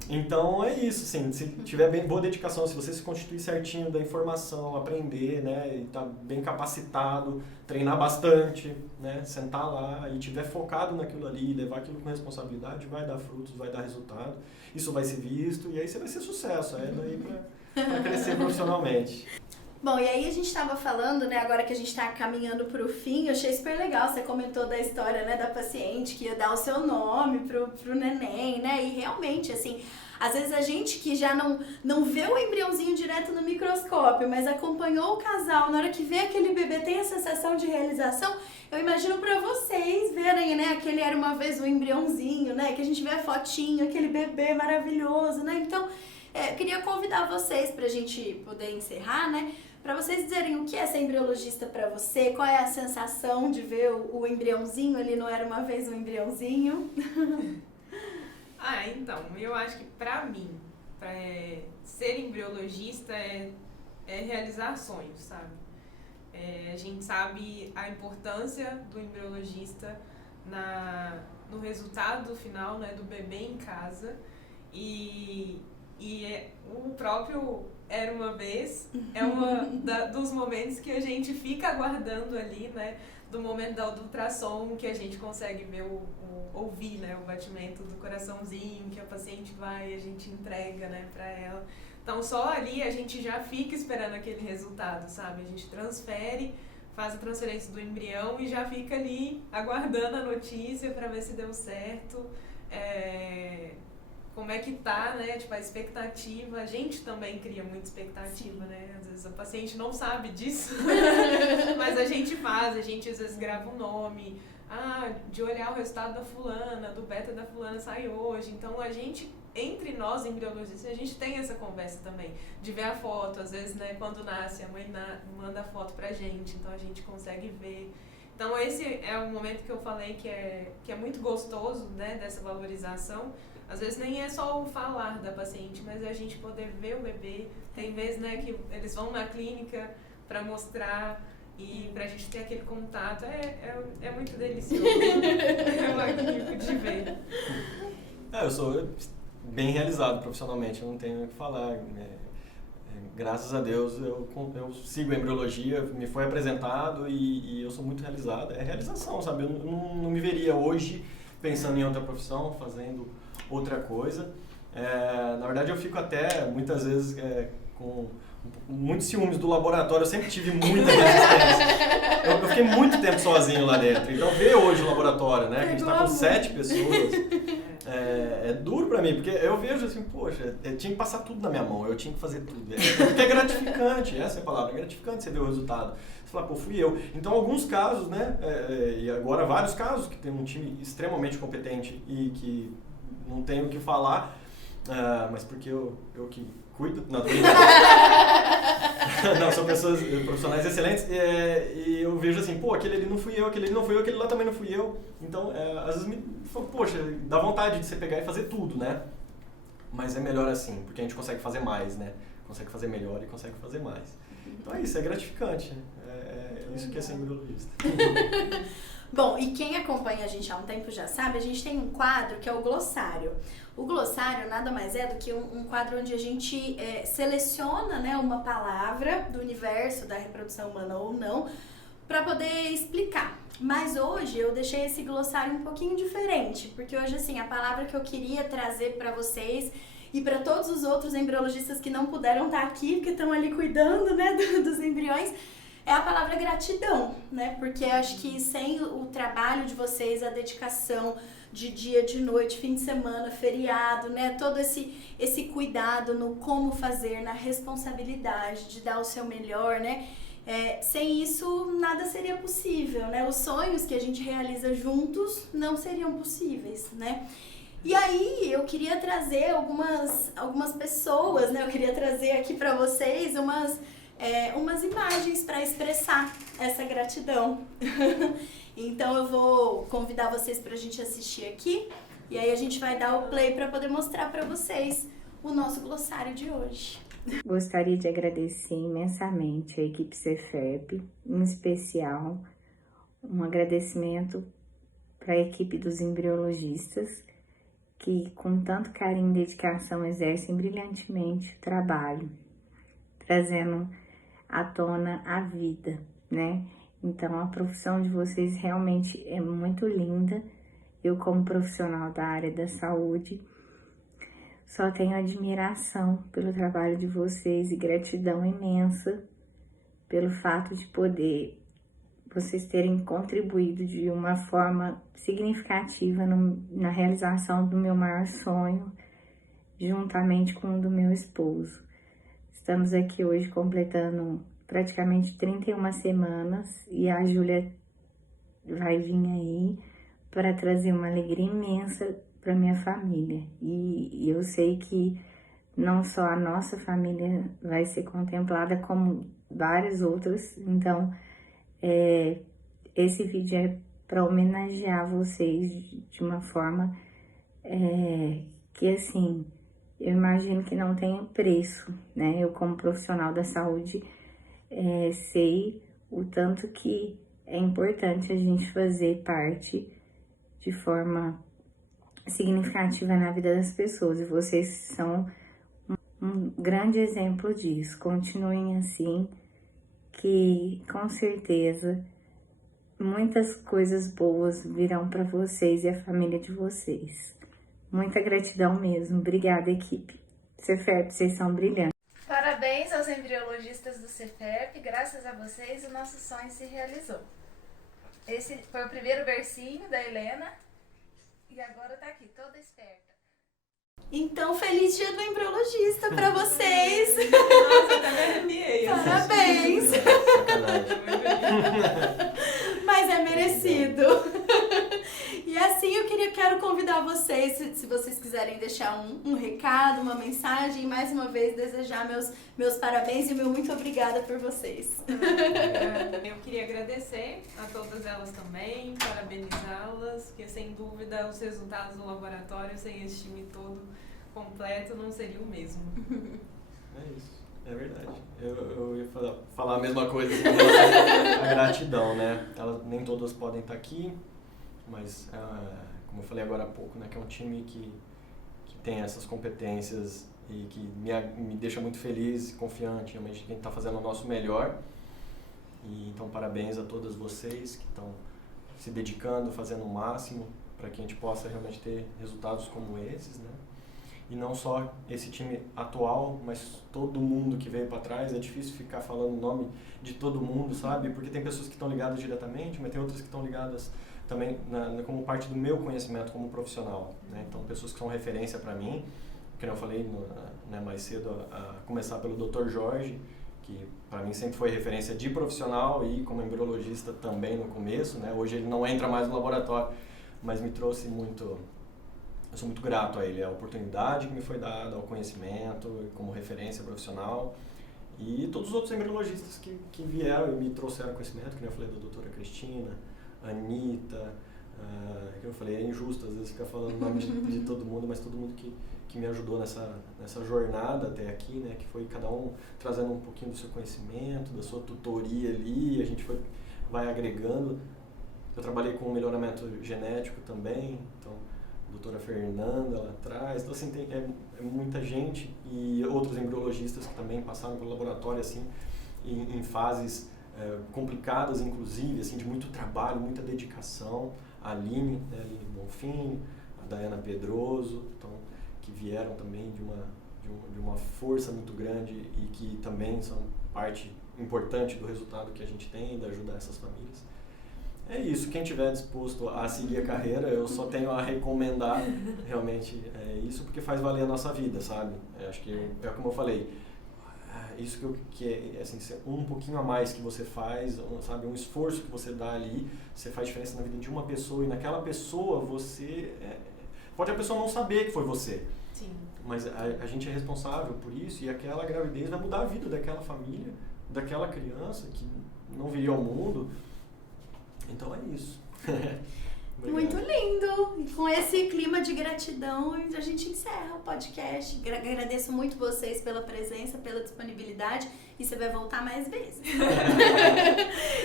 Então é isso, assim, se tiver bem boa dedicação, se você se constituir certinho da informação, aprender, né, e tá bem capacitado, treinar bastante, né, sentar lá e tiver focado naquilo ali, levar aquilo com responsabilidade, vai dar frutos, vai dar resultado, isso vai ser visto e aí você vai ser sucesso, daí pra crescer profissionalmente. Bom, e aí a gente estava falando, né, agora que a gente está caminhando para o fim, eu achei super legal, você comentou da história, né, da paciente que ia dar o seu nome pro neném, né, e realmente, assim, às vezes a gente que já não vê o embriãozinho direto no microscópio, mas acompanhou o casal, na hora que vê aquele bebê tem a sensação de realização, eu imagino para vocês verem, né, aquele era uma vez um embriãozinho, né, que a gente vê a fotinho, aquele bebê maravilhoso, né, então, eu queria convidar vocês pra gente poder encerrar, né, para vocês dizerem o que é ser embriologista para você, qual é a sensação de ver o embriãozinho, ele não era uma vez um embriãozinho? Então, eu acho que pra mim, ser embriologista é realizar sonhos, sabe? A gente sabe a importância do embriologista no resultado final, né, do bebê em casa. O próprio Era Uma Vez é dos momentos que a gente fica aguardando ali, né, do momento do ultrassom, que a gente consegue ver ouvir, né, o batimento do coraçãozinho, que a paciente vai e a gente entrega, né, para ela. Então só ali a gente já fica esperando aquele resultado, sabe? A gente transfere, faz a transferência do embrião e já fica ali aguardando a notícia para ver se deu certo. Como é que tá, né? Tipo, a expectativa, a gente também cria muita expectativa, né? Às vezes a paciente não sabe disso, mas a gente faz, a gente às vezes grava um nome, de olhar o resultado da fulana, do beta da fulana sai hoje. Então a gente, entre nós embriologistas, a gente tem essa conversa também, de ver a foto, às vezes, né, quando nasce, a mãe manda a foto pra gente, então a gente consegue ver. Então esse é o momento que eu falei que é muito gostoso, né, dessa valorização. Às vezes nem é só o falar da paciente, mas é a gente poder ver o bebê. Tem vezes, né, que eles vão na clínica para mostrar e pra gente ter aquele contato. É muito delicioso. É magnífico de ver. Eu sou bem realizado profissionalmente, eu não tenho o que falar. Graças a Deus eu sigo a embriologia, me foi apresentado e eu sou muito realizado. É realização, sabe? Eu não me veria hoje pensando em outra profissão, fazendo outra coisa. Na verdade eu fico até muitas vezes com muitos ciúmes do laboratório, eu sempre tive muita resistência. Eu fiquei muito tempo sozinho lá dentro, então ver hoje o laboratório, né, que a gente está com 7 pessoas, é duro pra mim, porque eu vejo assim, poxa, eu tinha que passar tudo na minha mão, eu tinha que fazer tudo. Porque é gratificante, essa é a palavra, é gratificante você ver o resultado. Você fala, pô, fui eu. Então, alguns casos, né, e agora vários casos, que tem um time extremamente competente e que não tenho o que falar, mas porque eu que cuido, não, não, são pessoas profissionais excelentes, e eu vejo assim, pô, aquele ali não fui eu, aquele ali não fui eu, aquele lá também não fui eu. Então, às vezes poxa, dá vontade de você pegar e fazer tudo, né? Mas é melhor assim, porque a gente consegue fazer mais, né? Consegue fazer melhor e consegue fazer mais. Então é isso, é gratificante, é isso que é ser embriologista. Bom, e quem acompanha a gente há um tempo já sabe, a gente tem um quadro que é o glossário. O glossário nada mais é do que um quadro onde a gente seleciona, né, uma palavra do universo da reprodução humana ou não, para poder explicar. Mas hoje eu deixei esse glossário um pouquinho diferente, porque hoje, assim, a palavra que eu queria trazer para vocês e para todos os outros embriologistas que não puderam estar aqui, porque estão ali cuidando, né, dos embriões, é a palavra gratidão, né? Porque eu acho que sem o trabalho de vocês, a dedicação de dia, de noite, fim de semana, feriado, né? Todo esse cuidado no como fazer, na responsabilidade de dar o seu melhor, né? Sem isso, nada seria possível, né? Os sonhos que a gente realiza juntos não seriam possíveis, né? E aí, eu queria trazer algumas pessoas, né? Eu queria trazer aqui para vocês umas imagens para expressar essa gratidão. Então eu vou convidar vocês para a gente assistir aqui e aí a gente vai dar o play para poder mostrar para vocês o nosso glossário de hoje. Gostaria de agradecer imensamente a equipe Cefep, em especial um agradecimento para a equipe dos embriologistas que com tanto carinho e dedicação exercem brilhantemente o trabalho, trazendo à tona a vida, né? Então, a profissão de vocês realmente é muito linda. Eu, como profissional da área da saúde, só tenho admiração pelo trabalho de vocês e gratidão imensa pelo fato de poder vocês terem contribuído de uma forma significativa na realização do meu maior sonho, juntamente com o do meu esposo. Estamos aqui hoje completando praticamente 31 semanas e a Júlia vai vir aí para trazer uma alegria imensa para minha família. E eu sei que não só a nossa família vai ser contemplada, como várias outras. Então, esse vídeo é para homenagear vocês de uma forma que, assim, eu imagino que não tenha preço, né? Eu, como profissional da saúde, sei o tanto que é importante a gente fazer parte de forma significativa na vida das pessoas. E vocês são um grande exemplo disso. Continuem assim, que com certeza muitas coisas boas virão para vocês e a família de vocês. Muita gratidão mesmo. Obrigada, equipe. Cefep, vocês são brilhantes. Parabéns aos embriologistas do Cefep. Graças a vocês, o nosso sonho se realizou. Esse foi o primeiro versinho da Helena. E agora tá aqui, toda esperta. Então, feliz dia do embriologista pra vocês! Nossa, até me arrepiei. Parabéns! Sacanagem. Mas é merecido. E assim eu quero convidar vocês, se vocês quiserem deixar um recado, uma mensagem, e mais uma vez desejar meus parabéns e meu muito obrigada por vocês. Eu queria agradecer a todas elas também, parabenizá-las, porque sem dúvida os resultados do laboratório sem esse time todo completo não seriam o mesmo. É isso, é verdade. Eu ia falar a mesma coisa assim, a gratidão, né? Nem todas podem estar aqui, mas como eu falei agora há pouco, né, que é um time que tem essas competências e que me deixa muito feliz e confiante, realmente, que a gente está fazendo o nosso melhor. E então parabéns a todas vocês que estão se dedicando, fazendo o máximo para que a gente possa realmente ter resultados como esses, né? E não só esse time atual, mas todo mundo que veio para trás. É difícil ficar falando o nome de todo mundo, sabe? Porque tem pessoas que estão ligadas diretamente, mas tem outras que estão ligadas também como parte do meu conhecimento como profissional, né? Então, pessoas que são referência para mim, que eu falei mais cedo, a começar pelo Dr. Jorge, que para mim sempre foi referência de profissional e como embriologista também no começo, né? Hoje ele não entra mais no laboratório, mas me trouxe muito... Eu sou muito grato a ele, a oportunidade que me foi dada, ao conhecimento, como referência profissional. E todos os outros embriologistas que vieram e me trouxeram conhecimento, que eu falei da doutora Cristina, Anitta, que eu falei, é injusto às vezes ficar falando o nome de todo mundo, mas todo mundo que me ajudou nessa jornada até aqui, né, que foi cada um trazendo um pouquinho do seu conhecimento, da sua tutoria ali, a gente vai agregando. Eu trabalhei com melhoramento genético também, então doutora Fernanda lá atrás, então assim, é muita gente e outros embriologistas que também passaram pelo laboratório assim, em fases complicadas, inclusive, assim, de muito trabalho, muita dedicação. A Aline, né, Aline Bonfim, a Dayana Pedroso, então, que vieram também de uma força muito grande e que também são parte importante do resultado que a gente tem, de ajudar essas famílias. É isso, quem estiver disposto a seguir a carreira, eu só tenho a recomendar realmente isso, porque faz valer a nossa vida, sabe? Acho que é como eu falei, isso que é assim, um pouquinho a mais que você faz, sabe? Um esforço que você dá ali, você faz diferença na vida de uma pessoa, e naquela pessoa você... pode a pessoa não saber que foi você. Sim. Mas a gente é responsável por isso, e aquela gravidez vai mudar a vida daquela família, daquela criança que não viria ao mundo. Então é isso. Muito lindo! E com esse clima de gratidão, a gente encerra o podcast. Agradeço muito vocês pela presença, pela disponibilidade. E você vai voltar mais vezes.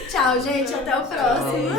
Tchau, gente. Até o próximo.